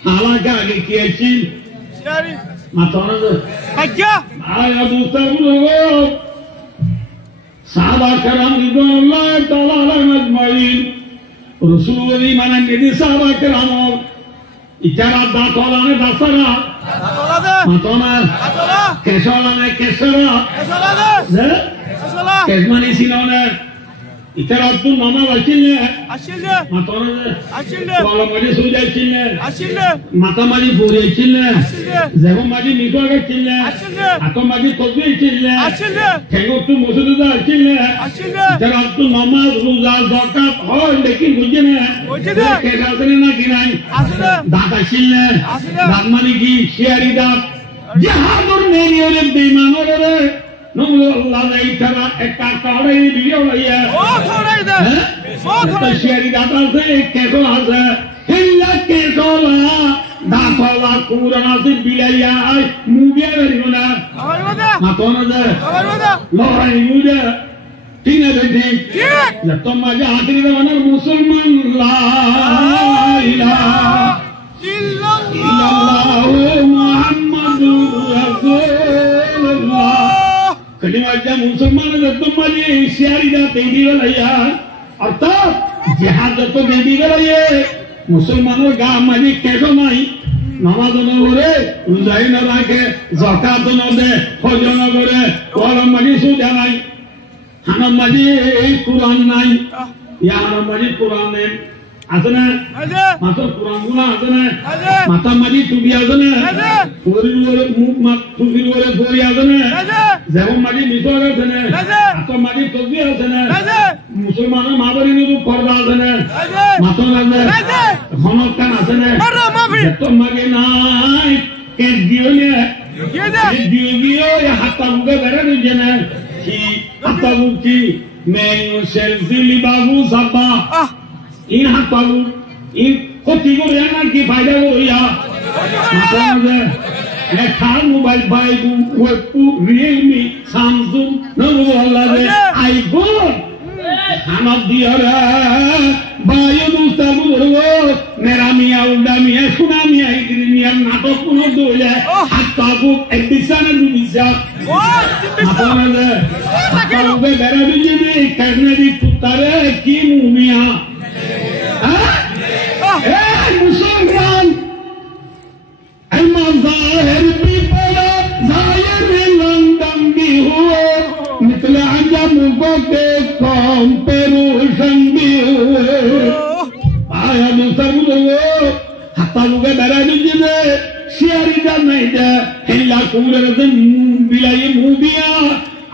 হালাকা আগে কিয়েছি ইয়ারি মাতনা দে বাচ্চা আয় আবু তাবুলো সাহাবা کرام রিদওয়ানুল্লাহ তাআলা আলাইহিম আজমাইন রাসূলুল্লাহ মানে নেদি সাহাবা کرام ইচারা দাতলানে দাসরা দাতলা দে মাতনা দাতলা কেশলানে কেশরা কেসলা দে যে কেসলা কেশমানি সিনানে ইচারা তো নানা বাচিলে আসিল দে মাতনা দে আসিল দে কলা মারি সুজাইছিলে আসিল দে মাতা মারি ফুরাইছিলে আসিল দে জেব মারি মিটুয়াগে ছিলে আসিল দে আতো মারি তকবীর ছিলে আসিল দে ঠেঙ্গো তো মসজিদে ছিলে আসিল দে যারা তো নামাজ রোজা যাকাত হয় লেকিন বুঝে না বুঝে না। কেসা আছে না কি নাই আসিল দে দাতা ছিলে আসিল দে। দামানি কি শেয়ারি দাত জিহাদুর নেনিয়রে বেঈমানরে নমুল আল্লাহ এই তারা একটা কাড়াই ভিডিও লাইয়া ও থোড়াই দে ও থোড়াই দে শেয়ারি দাত আছে কেসো আছে হিল্লা কেসোলা দাতলা কুরআন আছে বিলাইয়া মুবিয়া বেরিনা আবার বাজা মাতনা দে আবার বাজা লড়াই মুজে ঠিক আছে ঠিক ঠিক তোমাকে আখরি দেওয়ানোর মুসলমান লা ইলাহা ইল্লাল্লাহু মুহাম্মাদুর রাসূলুল্লাহ কলিমাটা মুসলমানদের তোমাকে শেয়ারিদা তেইদি গলাইয়া অর্থাৎ জিহাদ তো দেবি গলাইয়ে মুসলমানের গা মাঝে কেসো নাই নামাজ না করে রোজাই না রাখে যাকাত না দে হজ না করে কলম মাঝে সুজা নাই হানাম মাঝে এই কোরআন নাই ইয়া হানাম মাঝে কোরআন নেই আছে না আজে মাথার কোরআন গুলো আছে না আজে মাথা মাঝে টুপি আছে না আছে। ফরির ওরে মুখ মাত টুপির ওরে ফরি আছে না আজে যেমন মাঝে মিশর আছে না আছে। হাত মাঝে তকবি আছে না আজে মুসলমানের মা বাড়ি নিয়ে পর্দা আছে না আজে মাথা আছে আছে। হনক কান আছে না মারো মাফি তো মাগে নাই কে দিও না দিয়ে দে দিও হাতা মুখে বেড়ে দিচ্ছে না কি হাতা মুখি menu selfie Babu Saba ah in hatalu in kotigo yana ki faida goya masaje ne khar mobile baibu wepu realme samsung no wallahi iphone hanab diara bayo mustabu go mera miya unda miya suna miya idri miya natok kuno dole hatabu edisana dubisa ও তিনটা masaje hatalu be bera bijini karne di putare ki mumia मुसलमान ظاهر भी पड़ा ظاهر London भी हुए निकले जम के कौम पे रोशन भी हुए आया मुसलमान हाथा मुझे डरा दीजिए শিয়ারি দা নাই দে হেলা কুলের দে বিলাই মুদিয়া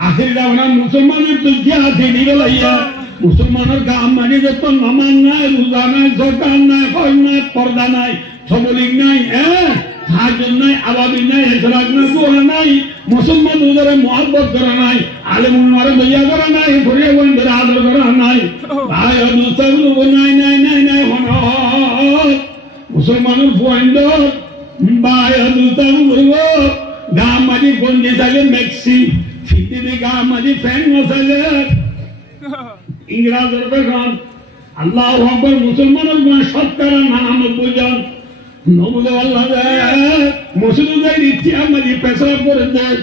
আখির দাওনা মুসলমানের তো কি আছে নিগলাইয়া মুসলমানের গাম মানে যত নামাজ নাই রোজা নাই যাকাত নাই হজ নাই পর্দা নাই সবলিক নাই তাহাজ্জুদ নাই আবাদি নাই ইসরাক নাই দোয়া নাই মুসলমান ওদের মুহাব্বত করা নাই আলেমুল মারে দয়া করা নাই ফরিয়া বন্ধের আদর করা নাই ভাই দুস্তাগুলো নাই নাই নাই নাই হনো মুসলমানের পয়েন্ট ভাই দুস্তাগুলো গাম মানে বন্ধে থাকে মেক্সি ফিতে গাম মানে ফ্যান মশালে ইংরেজের বেগম আল্লাহু আকবার মুসলমানের মানে শতকরা 99 জন নবুল আল্লাহ মুসলিমদের ইচ্ছা মানে পেশাব করে দেয়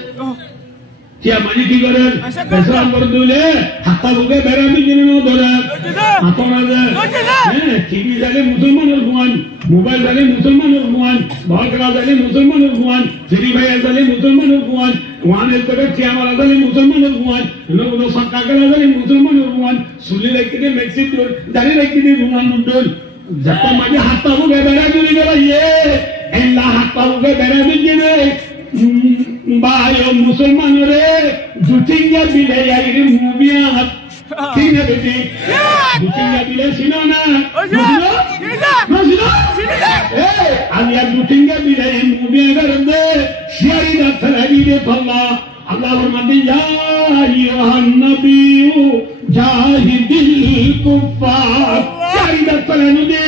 কি মানে কি করে পেশাব করে দিলে হাতা বুকে বেরামি জিনিস ধরে হাতনা দেয় টিভি জালে মুসলমানের গুণ মোবাইল জালে মুসলমানের গুণ ভাগরা জালে মুসলমানের গুণ ফ্রি ফায়ার জালে মুসলমানের গুণ ওয়ানের করে টিয়ামারা জালে মুসলমানের গুণ নবুল সক্কাগলা জালে মুসলমানের গুণ সুলি রেখে মেক্সিকো দাঁড়িয়ে রেখে রুমান মুন্ডল যত মানে হাতা বুকে বেরামি গেল এলা হাতা বুকে বেরামি জিনে ভাই মুসলমানরে জুটিঙ্গা বিলে আইরে মুবিয়া ঠিক আছে বেটি জুটিঙ্গা বিলে ছিল না আমি আর জুটিঙ্গা বিলে মুবিয়া করতে শিয়ারি না থালি রে আল্লাহ আল্লাহর নবী ইয়া আইয়ুহান নবিয়্যু জাহিদিল কুফার শিয়ারি না থালি রে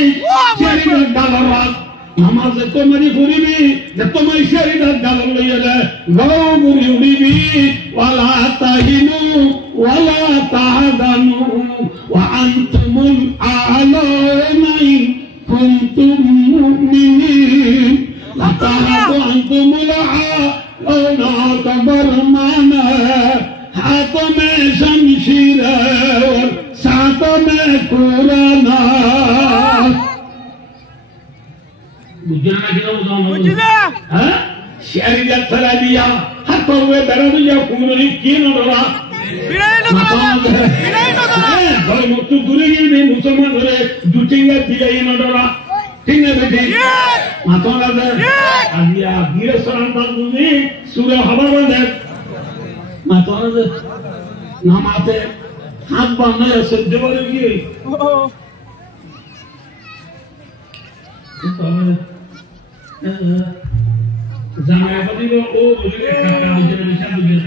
শিয়ারি না দালারাত নামাজ তোমারি পড়িবি যে তোমার শরীরের দালন লইয়া যায় গৌগুরি উড়িবি ওয়ালা তাহিনু ওয়ালা তাহাদানু ওয়া আনতুমুল আ'লাউনা ইন কুনতুম মুমিনিন লা তাহাদু আনতুমুল আ'লাউনা কাবরমানা হাতমে শমশির সাতমে কুরানা বুঝনা কি না বুঝনা হ্যাঁ শিয়ারি দা থালা দিয়া হাত পরে বেরানো যা কুমরি কি নড়া বিরাই নড়া ঘরে মত দূরে গিয়ে মুসলমান ধরে দুটিঙ্গা বিলাই নড়া ঠিক না বেটি মাতলা দে আদিয়া বীর সরান্তা তুমি সুরে হবা বলে মাতলা দে নামাতে হাত বাঁধা সহ্য করে কি জামাই বলিল ও বলিল কাকা ওজনে বিশাল দিল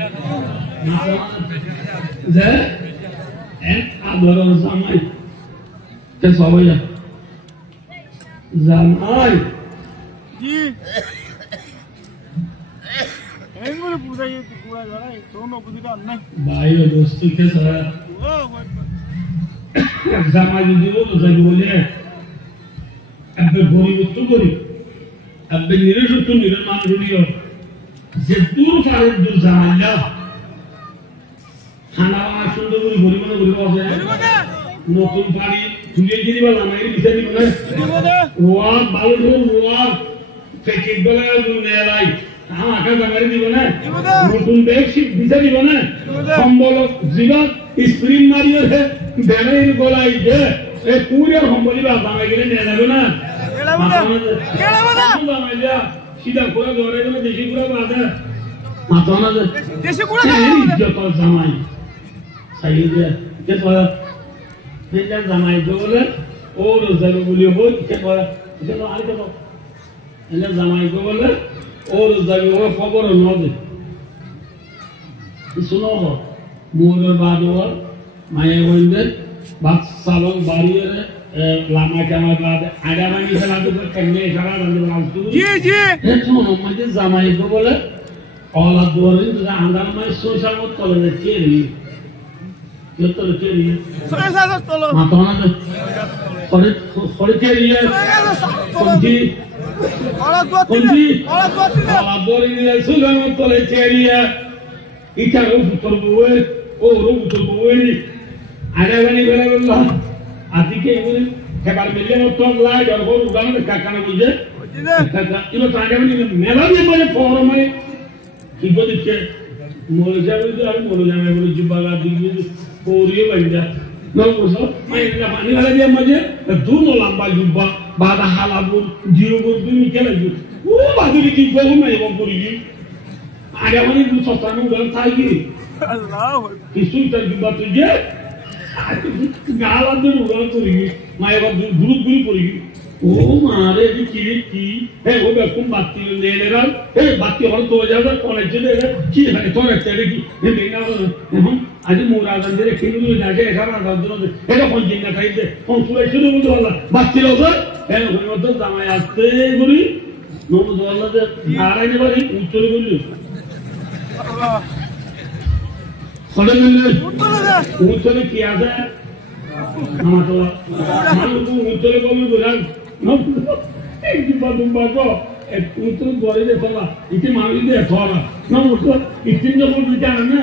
যে এক আদর জামাই তে সবাই জামাই জি এঙ্গুলো পুরাই পুরা জড়াই তোনো বুঝিটা নাই ভাই দোস্ত কে সারা জামাই দিও তো যাই বলে আবে গরিব তো গরিব আবে নিরস তো নির্মাণ রুলিও যে দূর পারে দূর জামাইলা খানা বানা সুন্দর করে গরিব না গরিব আছে নতুন বাড়ি তুলে দিবা জামাই বিচারি বলে ওয়া ভালো ওয়া প্যাকেট বলে নেলাই আমাকে জামাই দিব না নতুন বেডশিট বিচারি দিব না সম্বল জিবা স্ক্রিন মারিয়ে বেলের গলাই দে এ পুরো সম্বলি বা জামাই গেলে নিয়ে যাবে না সিধা করে ধরে গেলে দেশি করে বাঁধে মাথা না দেশি করে জামাই সাইডে কে তোরা জামাই বলে ওর জায়গা বলি হই কে তোরা এটা আর দেখো এলে জামাই বলে ওর জায়গা ও খবর নদে শুনো মোর বাদওয়ার মায়ে বলতে বাদ সালং বাড়িয়ে লামা জামা বাদ আডা বানি ফেলা তো কেমনে সারা বন্ধ রাখতো জি জি এতো মধ্যে জামাই বলে অলা দোরে তো আন্দার মাই সোশাল মত চলে যাচ্ছে রে কত রে রে সোশাল চলো মাথা না করে করে কে রে কোনটি ওলা দোরে নিয়ে সোশাল মত চলে চেরিয়া ইটা রূপ করবে ও রূপ করবে আডা বানি ফেলা বললা আজকে এগুলো খেবার মিলে মত লাই আর ওর উড়ানো কাকানা বুঝে কাকা ইলো টাকা বানি মেলা দিয়ে মানে ফরমে কি বলছে মোর যাবে আর মোর যাবে বলে জুবালা দিবি কোরিও বাইদা নো বুঝো মাইলা পানি वाला দিয়ে মজে দুনো লম্বা জুব্বা বাদা হালাবুল জিরো বুল তুমি কেন ও বাদুরি কি বহু নাই এবং করি আগে মানে দু সপ্তাহ গেল থাকি আল্লাহ কিছুই তার কি বাত যে গাল আদর উড়াল করি মায়ের গ্রুপ গুলি পড়ি ও মারে কি হ্যাঁ ও বেকুম বাতি লেলেরা এই বাতি হল তো যাবে কলেজে দেবে কি হয় তোর একটা কি এখন আজ মোরাদান যে কিনু যাবে এখানে আদান এটা কোন জিনিস খাইতে কোন সুরে শুরু করতে পারলা বাতি লোক হ্যাঁ ওই মতো জামাই আসতে করি নমো দোয়াল্লা যে নারায়ণ বাড়ি উত্তরে বললি আল্লাহ সরে মিললে উত্তরে উত্তরে কি আছে আমার তো মানুষ উত্তরে কমে বোঝান এই দুম্বা কো উত্তর গড়ে যে ফলা ইতি মানুষ দিয়ে ফলা না উত্তর ইতিন যখন বিচার না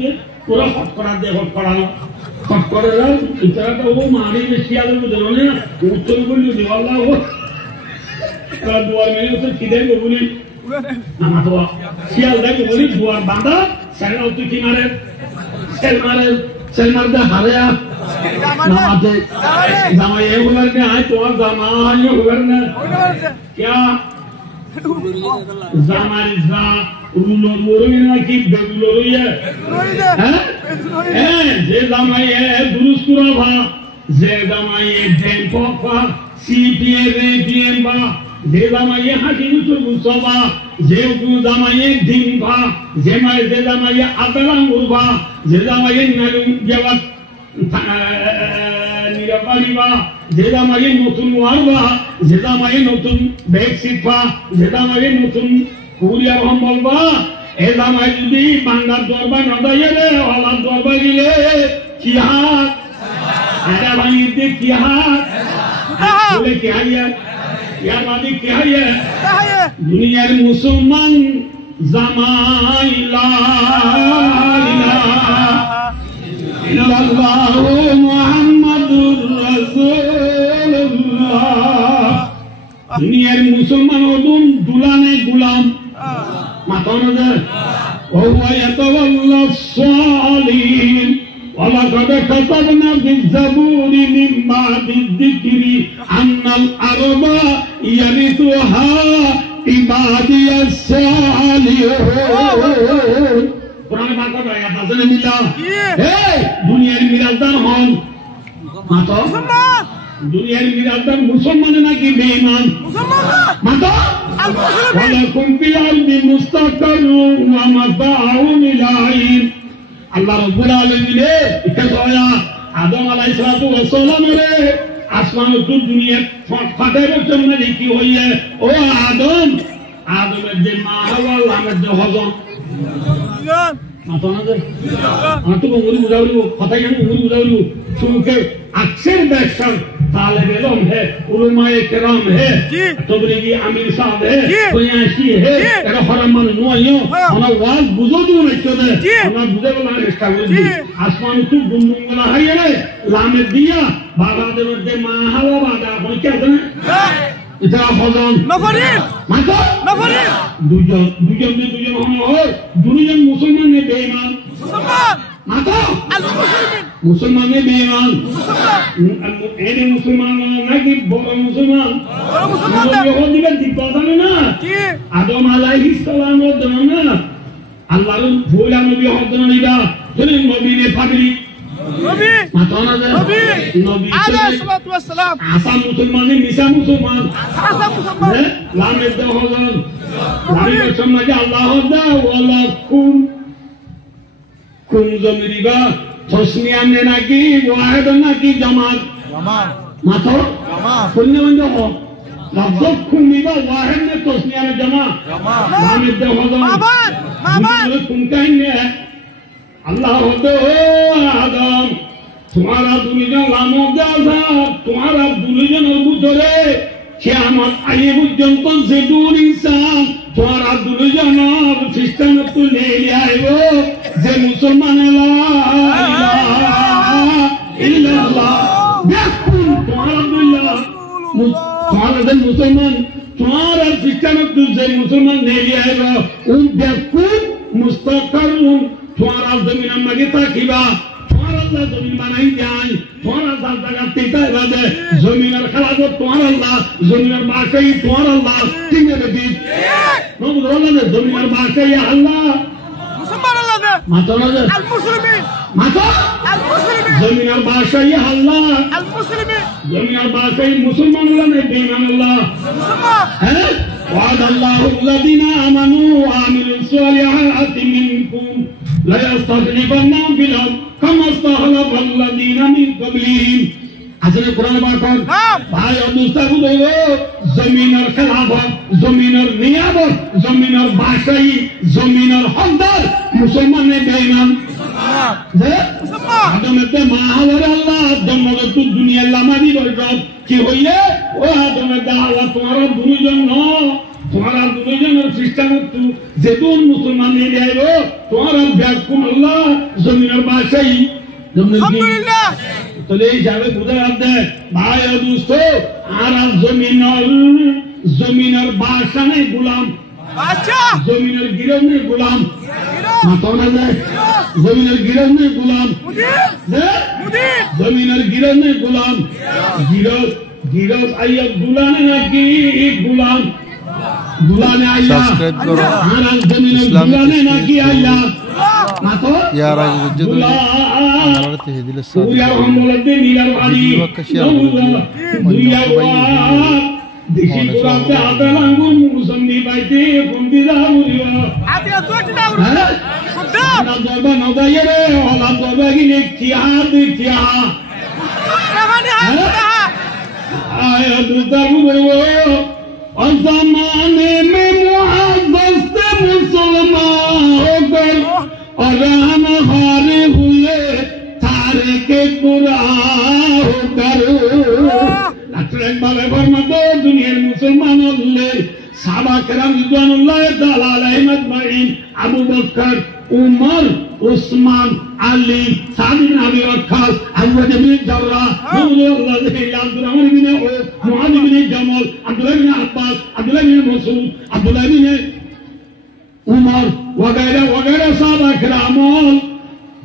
যে পুরো হট করা ইতারাটা ও মারি বেশি আলো বুঝলো না উত্তর বললি দেওয়াল্লা ও দুয়ার মেরে উত্তর খিদে বলি আমার তো শিয়াল দেখো বলি দুয়ার বাঁধা সেল তুই কি মারে সেল মারতে হারে नाते जामा ये होकर के आए तो जामा ये होकर ने क्या जामा रिज़ा रूलो ना की बेबुलो है हैं जे जामा ये दुरुस्त करा भा जे जामा ये बैंक का सीपीए रेपीएम बा जे जामा ये हाकिम तो मुसबा जे जामा ये दिन भा जे जामा ये अदलांगुर भा जे जामा ये नालुं जवाब নিরাপারিবা যেটা মাগে নতুন ওয়ারবা যেটা মাগে নতুন ব্যাগ শিখবা যেটা মাগে নতুন কুরিয়া রহম বলবা এলা মাই যদি বাংলার দরবার না দাইয়ে রে হলার দরবার গিলে কি হাত আরে বানিতে কি হাত বলে কি হাইয়া ইয়া বাদি কি হাইয়া দুনিয়ার মুসলমান জামাই লা ইলাহা ইল্লাল্লাহু মুহাম্মাদুর রাসূলুল্লাহ দুনিয়ার মুসলমান ওদুন দুলানে গোলাম মাতানো ও ওয়ায়াতাওয়াল্লাস সালিহিন ওয়ালাকাদ কাতাবনা বিয-যাবুরি মিন বা'দিয যিকরি আন্নাল আরবা ইয়ারিসুহা ইবাদিয়াস সালিহুন কোরআন বাক্য আয়াত আছে না মিলা এই দুনিয়ার মিরাজদার হন মাতো দুনিয়ার মিরাজদার মুসলমান নাকি বেঈমান মুসলমান মাতো আল মুসলিম ওয়ালাকুম ফিল আরদি মুস্তাকাররুন ওয়া মাতাউন ইলাইহিন আল্লাহ রাব্বুল আলামিন এটা কয়া আদম আলাইহিস সালাতু ওয়াস সালাম রে আসমান ও দুনিয়া ফাটাইবার জন্য কি হইয়া ও আদমের যে মা হাওয়া লামের যে হজম Antu umuri buzauru, fatayam umuri buzauru. Çünkü aksir beşer talebe-i है, उलमा-ए किराम है, तबलीगी आमिर साहब है, कोयाशी है, एरा हरमान नुआयो, हमार वाज बुजुर्ग नहीं चले, हमार बुजुर्ग ना इसका बुझी, आसमान तू गुंडुंगला है ये, लामे दिया, बाबा देवते माहवा बादा, कोई क्या करने? इतना फौजान नफरीन माता नफरीन दुजन हम हो दुनिया मुसलमान ने बेईमान मुसलमान माता मुसलमान ने बेईमान मुसलमान मुसलमान ना कि मुसलमान ये दिवस दिखाता है ना आदम अलैहिस सलाम और दना अल्लाह ने बोला नबी होता नहीं था जने नबी ने फादरी नबी माताना नबी अलैहि सलातु वस्सलाम आसा मुसलमान ने मिसा मुसलमान आसा मुसलमान लाम इद्दा होगन लाम समझ अल्लाह दा वाला कुन जमरिबा तस्निया ने ना की वाहिद ना की जमात मातो कुन ने हो लफ्ज़ कुनिबा वाहिद ने तस्निया ने जमा लाम इद्दा होगन मामा कुन कहेंगे अल्लाह होते हो आदम तुम्हारा दुनिया लामो जासा तुम्हारा दुनिया नबुतरे क़यामत आए बुजंत से दूर इंसान तुम्हारा दुनिया नाम सिस्टम तो ले आए वो जे मुसलमान ला इलाहा इल्लल्लाह बेकुन तुम्हारा दुनिया तुम्हारा दिन मुसलमान तुम्हारा सिस्टम तो जे मुसलमान ले आए वो उन बेकुन मुस्तक़र तुम्हारा जमीन मगे ताकिबा তোমার আল্লাহ জমিন বানাই যায় তোমার আল্লাহ জায়গা তেতাই বাজে জমিনের খেলা তো তোমার আল্লাহ জমিনের বাসাই তোমার আল্লাহ ঠিক না বেটি জমিনের বাসাই আল্লাহ মুসলমান আল্লাহ মাতা আল মুসলিমিন মাতা আল মুসলিমিন জমিনের বাসাই আল্লাহ আল মুসলিমিন জমিনের বাসাই মুসলমান আল্লাহ নেই বেঈমান আল্লাহ মুসলমান হ্যাঁ وعد الله الذين آمنوا وعملوا الصالحات منكم لا يستخلفنهم في الأرض كما استخلف الذين من قبلهم আসলে কোরআন পাক ভাই অবস্থা বুঝলো জমিনের খেলাফত জমিনের নিয়ামত জমিনের বাসাই জমিনের হকদার মুসলমানের বেঈমান আদমেতে মাহাওয়ার আল্লাহ আদমের তো দুনিয়ার লামাদি বলছন কি হইলে ও আদমেতে আল্লাহ তোমার দুইজন ন তোমার দুইজনের খ্রিস্টানত্ব যেতুন মুসলমান নিয়ে যাইব তোমার ব্যাকুম আল্লাহ জমিনের বাসাই আলহামদুলিল্লাহ তাহলে এই যাবে বুঝে রাখতে ভাই দুস্থ আর জমিনের বাসা নেই গোলাম আচ্ছা জমিনের গিরব নেই গোলাম মাথা না যায় জমিনের গিরব নেই গোলাম জমিনের গিরব নেই গোলাম গিরব আইয়া দুলানে নাকি গোলাম দুলানে আইয়া সাবস্ক্রাইব করো আর জমিনের দুলানে নাকি আইয়া মাথা ইয়ার আগে বুঝতে তো আমারে তে দিলে সব দুইয়া আমলতে নীলার বাড়ি দুইয়া দেশি পুরাতে আদালাঙ্গু মুসন্দি বাইতে বন্দি দাউরিয়া আতিয়া তোটি দাউরি কুদ্দাম না দরবা নদায়ে রে ওলা দরবা গিনে কিয়া রামানি হাতা आया दूसरा वो जमाने में मुआज़्ज़ज़ थे मुसलमान हो गए और हम हारे हुए थारे के कुरान हो करो लक्ष्मण बाबा फरमाते दुनिया मुसलमान अल्ले साहबा किराम रिज़वानुल्लाह ताला अलैहिम अजमईन अबू बकर उमर उस्मान अली साद बिन अबी वक्कास अबू बिन जर्राह रज़ियल्लाहु अब्दुर्रहमान बिन औफ मुआद बिन जमल अब्दुल्लाह बिन अब्बास अब्दुल्लाह बिन मसूद अब्दुल्लाह बिन उमर वगैरह साहबा किराम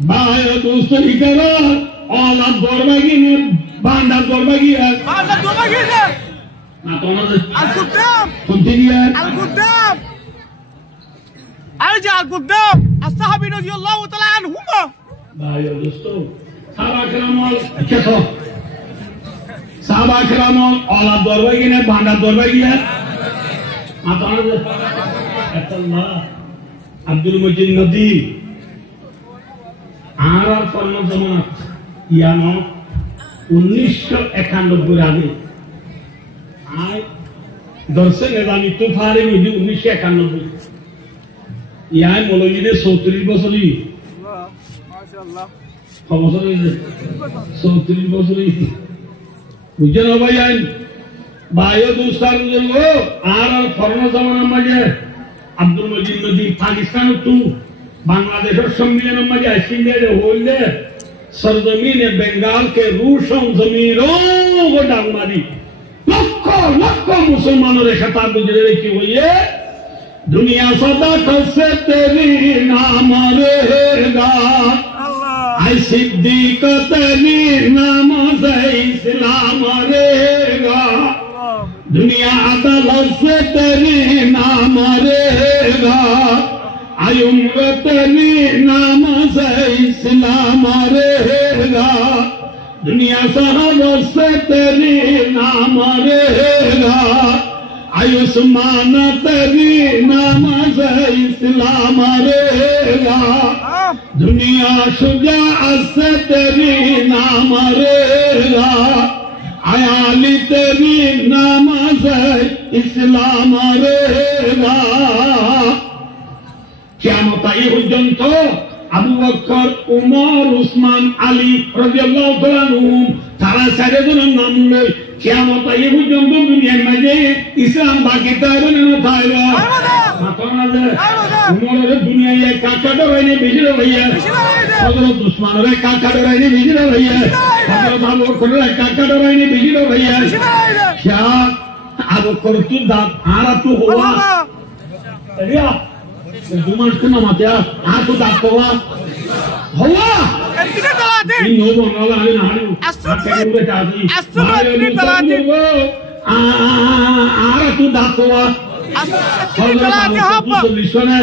भाई दोस्तों इकरा औलाद दरबागी ने बांदा दरबागी है বান্দা দোবাগি দে ना तो ना আল কুদ্দাম continue আল কুদ্দাম আরজা আল কুদ্দাম আসহাবি রাদিয়াল্লাহু তাআলা আনহুমা भाई दोस्तों साहबा किराम कैसो साहबा किराम औलाद दरबागी ने बांदा दरबागी है ना तो ना अल्लाह अब्दुल मजीद नदी आरा फर्मा जमाना यानो 1991 আগে আয় দর্শে নেদানি তুফারে মিদি 1991 ইয়াই মৌলবীদের 34 বছরই মাশাআল্লাহ বছর হয়েছে 34 বছরই বুঝছেন ভাই আইন ভাইও দুস্তার বুঝলো আর ফর্ম জমানার মাঝে আব্দুল মজিদ নদী পাকিস্তান তু বাংলাদেশের সম্মিলনের মাঝে আসিলে হইলে सरजमीन बंगाल के रूशों जमीरों को डांग मारी लाखों मुसलमानों ने खिताब गुजरे की हुई है दुनिया सदा से तेरी नाम रहेगा आई सिद्दीक तेरी नाम से इस्लाम रहेगा दुनिया अदालत से तेरी नाम रहेगा आयुम्र तेरी नाम से इस्लाम रहेगा दुनिया साहब से तेरी नाम रहेगा आयुष्मान तेरी नाम से इस्लाम रहेगा दुनिया शुजा से तेरी नाम रहेगा आयाली तेरी नाम से इस्लाम रहेगा কিয়ামত এই পর্যন্ত আবু বকর উমর উসমান আলী রাদিয়াল্লাহু তাআলা আনহুম তারা চারজনের নাম লই কিয়ামত এই পর্যন্ত দুনিয়ার মাঝে ইসলাম বাকি থাকবে না থাকবে মাতানালে উমরের দুনিয়ায় কাকা ডরাইনে বিজরে ভাইয়া হযরত উসমানের কাকা ডরাইনে বিজরে ভাইয়া হযরত আবু বকরের কাকা ডরাইনে বিজরে ভাইয়া क्या আবু বকর তু দাঁত আরা তু হওয়া রিয়া দুমাস কোন মাতিয়া আর তো দাঁত হওয়া এদিকে তালাতে এই নবো নলা আমি না হারু আস্তে কাজি এদিকে তালাতে আর তু দাতোয়া এদিকে তালাতে হাব্বা সলিউশনে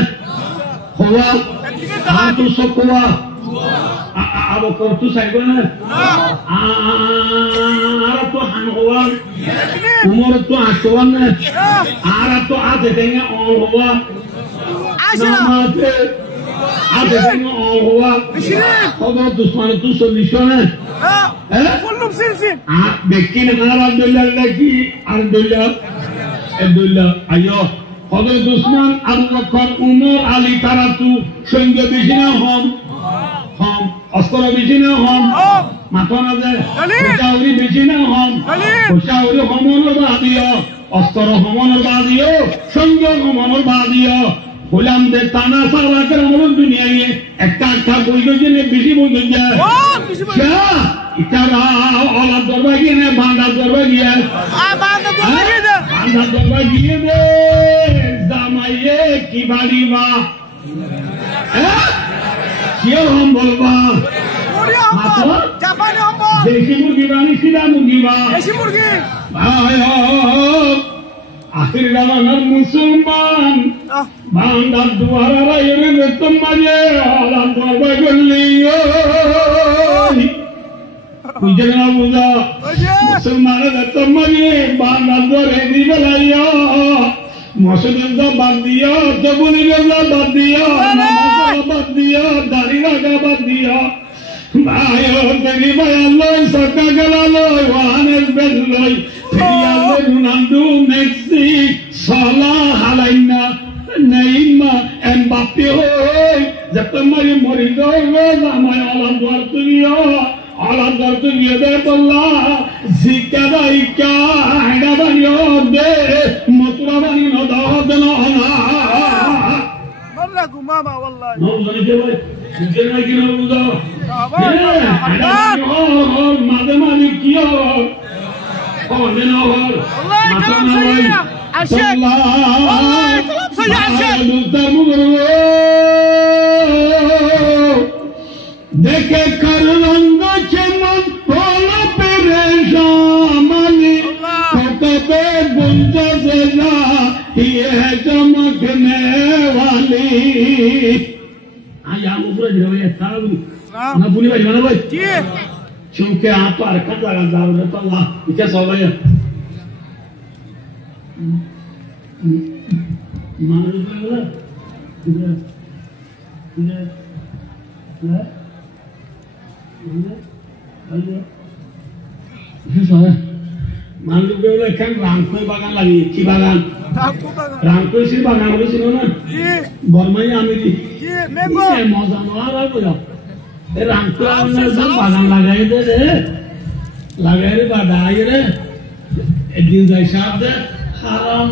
হওয়া এদিকে তালাতে তু সকোয়া আবো করতু সাইবনা আর তো হান হওয়া উমর তো আসওয়ান আর তো আতে দেঙ্গা অল হওয়া নামাতে আতে দেঙ্গা অল হওয়া খবর দুশ্মন তু সলিউশনে কুল্লুম সিলসিল বেকিন আলহামদুলিল্লাহ কি আলহামদুলিল্লাহ আইয়ো খবর দুশ্মন আবু বকর উমর আলী তারা তু সঙ্গে বেশি না হম অস্ত্র বেশি না হম মাথা না যায় চাউরি বেশি না হম চাউরি হমনের বাদিও অস্ত্র হমনের বাদিও সঙ্গে হমনের বাদিও গোলামদের টানা সারা করে আমার দুনিয়ায় একটা বইল জেনে বেশি বইল যায় ইতারা ওলা দরবা গিয়ে না বান্দা দরবা গিয়ে বান্দা দরবা গিয়ে দে জামাইয়ে কি বাড়ি বা কেউ হম বলবা জাপানি হম্বল দেশি মুরগি বানি সিধা মুরগি বা দেশি মুরগি আখির জামানার মুসলমান বান্দার দুয়ারা এনে তোমারে ওলা দরবা গলি বুঝে না বুঝা মুসলমানের তোমারে বান্দার দরে দিবে লাইয়া মসজিদে বাদ দিও জবুনি গজা বাদ দিও নামাজ বাদ দিও দাড়ি রাখা বাদ দিও ভাইও তেরি ভাইয়ালই সকা গেলালই ওয়ানের বেজলই ফিরিয়ালে রুনালদো মেক্সি সালা হালাইনা নেইমা এমবাপ্পে হই যতমারি মরি গো জামাই আলাম দুয়ার তুইও আলাম দুয়ার তুইও দে বল্লা জিকাদাই কা হেডা বানিও দে মতুরা বানিও দাদ না মাল্লা গুমামা ওয়াল্লাহি নো জানি কে ভাই বুঝে না কি না বুঝো মাঝে মাঝে কি হর কোনে না হর والله كلام سيء عشان والله كلام سيء عشان देखे कर रंग चमन होला परेशानी कबे गुंजा सजा ये है चमकने वाली आया ऊपर जो ये साहब ना बुनी भाई ना भाई जी चूंकि आप तो हरकत लगा जाओ तो अल्लाह क्या सो गया मारो बोला इधर इधर इधर मालूम बोला क्या रामकोई बागान लगी की बागान रामकोई सी बागान बोले सुनो ना जी बर्माई आमिरी जी मेको ये मौजा नवारा बोला ये रामकोई हमने सब बागान लगाए थे लगाए रे बादाई रे एक दिन जाए शायद हाराम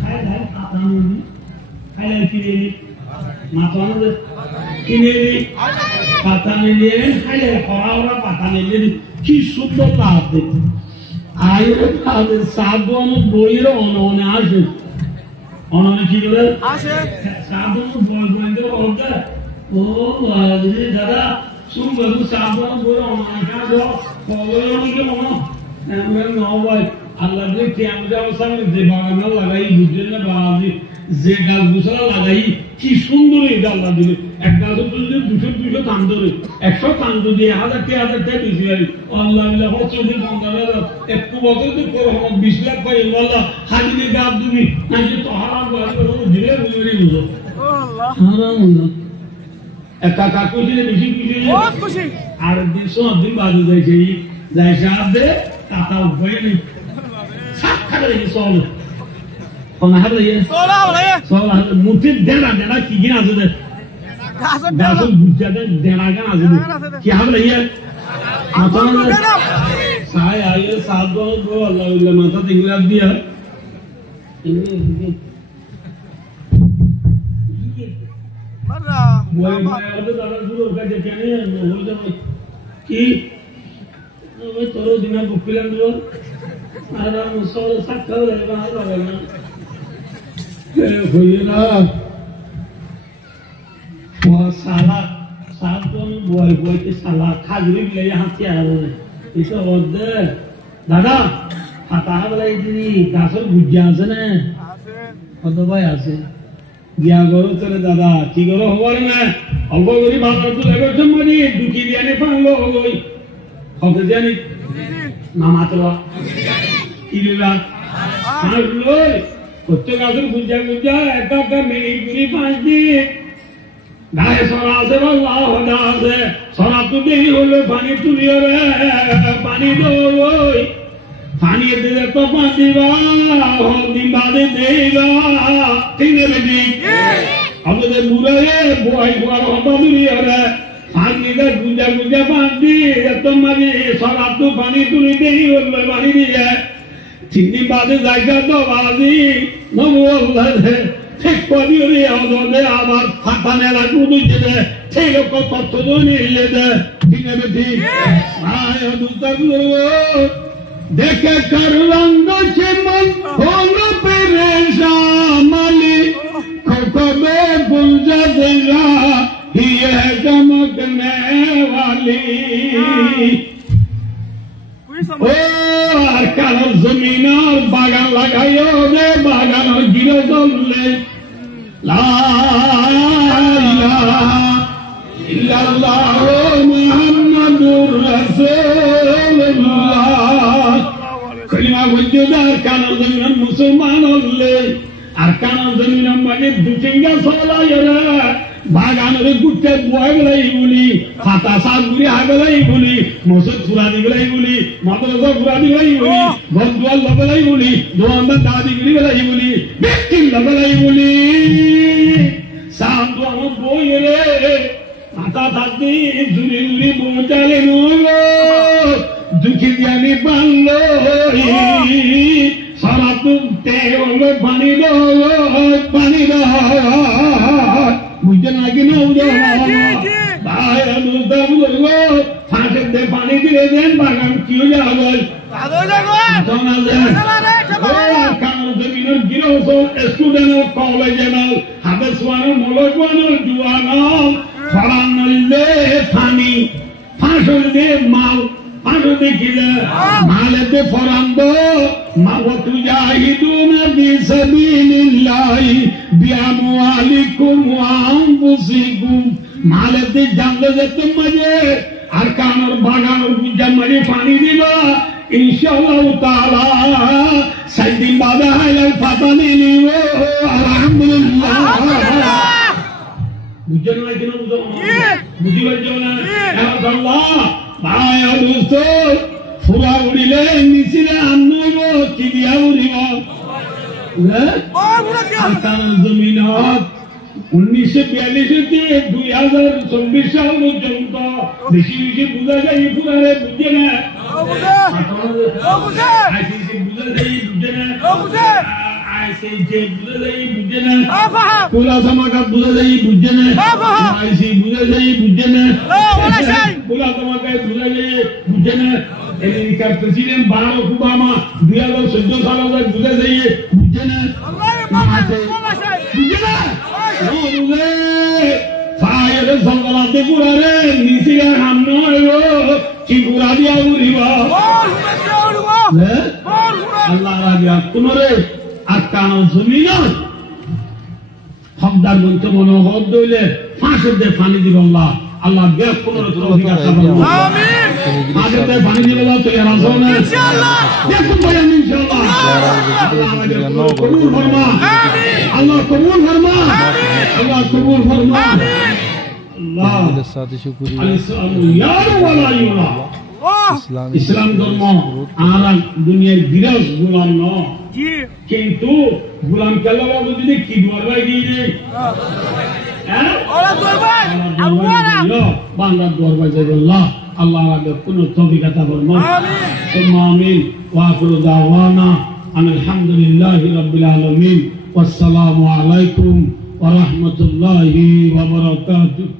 खाए खाए खाता नहीं खाए किने माता ने किने खाता नहीं खाए खराब खाता नहीं कि शुद्ध पाते आये पाते साबुन बोईरो उन्होंने आशे उन्होंने की करे आशे साबुन बोल बंदे होता ओ वाले दादा सुन बंदे साबुन बोईरो उन्होंने क्या जो बोईरो नहीं क्यों ना मैं नौ भाई अल्लाह ने क्या मुझे अवसर देवाना लगाई बुझने बाजी যে গাছ গুছালা লাগাই কি সুন্দর এই আল্লাহ দিলে এক গাছ তুললে 200 টান ধরে 100 টান দিয়ে 1000 টাকা দিছি আল্লাহ আল্লাহ হচ্ছে 50,000 একটু বছর তো করে 20 লাখ পাই আল্লাহ হাজিরে গাছ দিবি আমি তো হারাম করে দিলে বুঝলি বুঝো ও আল্লাহ হারাম না একা কাকু দিলে বেশি কিছু বহুত খুশি আর দিন দিন বাজে যাই সাথে টাকা উপায় নেই সাক্ষাৎ রেখে চল Ona hada ye. Sola oraya. Sola muti dena ki gina azde. Gasol bujjada dena gana azde. Ki hada ye. Mata sai aye saat do Allah illa mata dingla diya. Marra. Boy boy dada duro ka je kene hol ja ki oy toro dina bukilan do. Ara musol sakka le ba na. होइला वो साला সাতজন বয় বইতে সালা খাজুরি বিলে হাঁচি আর এটা ওদে দাদা হাতা বলে দিদি গাছের গুজ্জা আছে না কত ভাই আছে দিয়া গরু চলে দাদা কি গরু হবার না অল্প করি ভালো তুলে করছেন মানে দুটি বিয়ানে পাংলো হই হবে জানি না মাত্র কি দিলা আর লই কত গাছের গুজ্জা গুজ্জা একটা একটা মিনিট গুলি 5 দিন গায়ে সরা আছে আল্লাহ হদা আছে সরা তো দেরি হলো পানি তুলিও রে পানি দই পানি দিলে তো পানি বা হলদি বাদে দেইবা তিনে বেদি আমাদের বুড়ায়ে বয় বড় হবা দুলিও রে পানি দে গুজা গুজা পানি তো মাঝে সরা তো পানি তুলি দেরি হলো পানি দিয়ে তিন বাদে জায়গা তো বাজি নবু আল্লাহ ঠিক করি রে আমাদের আবার ফাটানে লাগু দিতে ঠিক কত নিয়ে দে ঠিক আছে ঠিক আয় দুতগুলো দেখে করলঙ্গ চিমন হলো পেরেশানি কবে গুলজা দেলা ये चमकने वाली ओ अरकान जमीन और बागान लगायो दे बागान और गिरो चलले ला इलाहा इल्लल्लाह मुहम्मदुर रसूलुल्लाह कलिमा वजूद अरकान जमीन मुसलमान होले अरकान जमीन माने दुचिंगा सोला यरा বাগানের গুটে বয় গলাই বলি ফাতা সাল গুলি হাগলাই বলি মসজিদ ফুরাদি গলাই বলি মাদ্রাসা ফুরাদি গলাই বলি বন্ধুয়াল লগলাই বলি দোয়ানদার দাদি গলি গলাই বলি ব্যক্তি লগলাই বলি সামতো আমার বই রে মাথা থাকতে জুড়ি জুড়ি পৌঁছালে নগো দুঃখী জানি বাংলো সারা তুমতে ওলো পানি দো मुझे ना कि ना उधर भाई हम उधर बोलो फांसे दे पानी दिले देन बागान क्यों जाओगे तो ना दे काम जमीन गिरो सो स्टूडेंट कॉलेज ना हाबस वाला मोलक वाला जुआना फरान ले पानी फांसे दे माल फांसे दे किले माल दे फरान दो मावतु जाहिदूना बि सबीलिल्लाहि बिअमवालिकुम व अनफुसिकुम मालते जंगल जते मजे अरकान और बागान और गुज्जा मजे पानी दिबा इंशाअल्लाह ताला सदी बादा है पता नहीं वो अल्हम्दुलिल्लाह गुज्जन लगे ना उधर मुझे बजना या अल्लाह भाई दोस्तों फुला उड़िले निसिरे अन्नो की दिया उड़िवा अरकान जमीनात 1942 থেকে 2024 সাল পর্যন্ত বেশি বেশি বুঝা যায় পুরারে বুঝে না আইসিসি বুঝা যায় বুঝে না আইসিসি বুঝা যায় বুঝে না পুরা সমাজত বুঝা যায় বুঝে না আইসি বুঝা যায় বুঝে না পুরা সমাজত বুঝা যায় বুঝে না আমেরিকার প্রেসিডেন্ট বারাক ওবামা 2014 সালে বুঝা যায় বুঝে না বুঝে না ওরে ফায়রে সংগলাতে পুরারে নিসিয়া হামনো কি পুরা দিয়া উড়িবা আল্লাহ রাজিয়া কোনরে আরকান জমিন হকদার বলতে মনে হদ দইলে ফাঁসে দে পানি দিব আল্লাহ আল্লাহ বে কোনরে তৌফিক আতা বলুন আমিন ফাঁসে দে পানি দিব আল্লাহ তো ইয়ার আছে না ইনশাআল্লাহ দেখুন বয়ান ইনশাআল্লাহ আল্লাহ কবুল ফরমা আমিন আল্লাহ কবুল ফরমা আমিন আল্লাহ কবুল ফরমা আমিন আল্লাহ সাথে শুকরিয়া ইয়ার ওয়ালা ইউলা ইসলাম ধর্ম আর দুনিয়ার বিরাজ গোলাম ন কিন্তু গোলাম কেলাওয়া যদি কি দরবার দিয়ে হ্যাঁ ওরা দরবার আবুরা বাংলা দরবার যাবে আল্লাহ আল্লাহ আগে কোন তৌফিক আতা ফরমা আমিন সুম্মা আমিন ওয়া আখিরু দাওয়ানা আলহামদুলিল্লাহি রাব্বিল আলামিন ওয়াসসালামু আলাইকুম ওয়া রাহমাতুল্লাহি ওয়া বারাকাতুহু।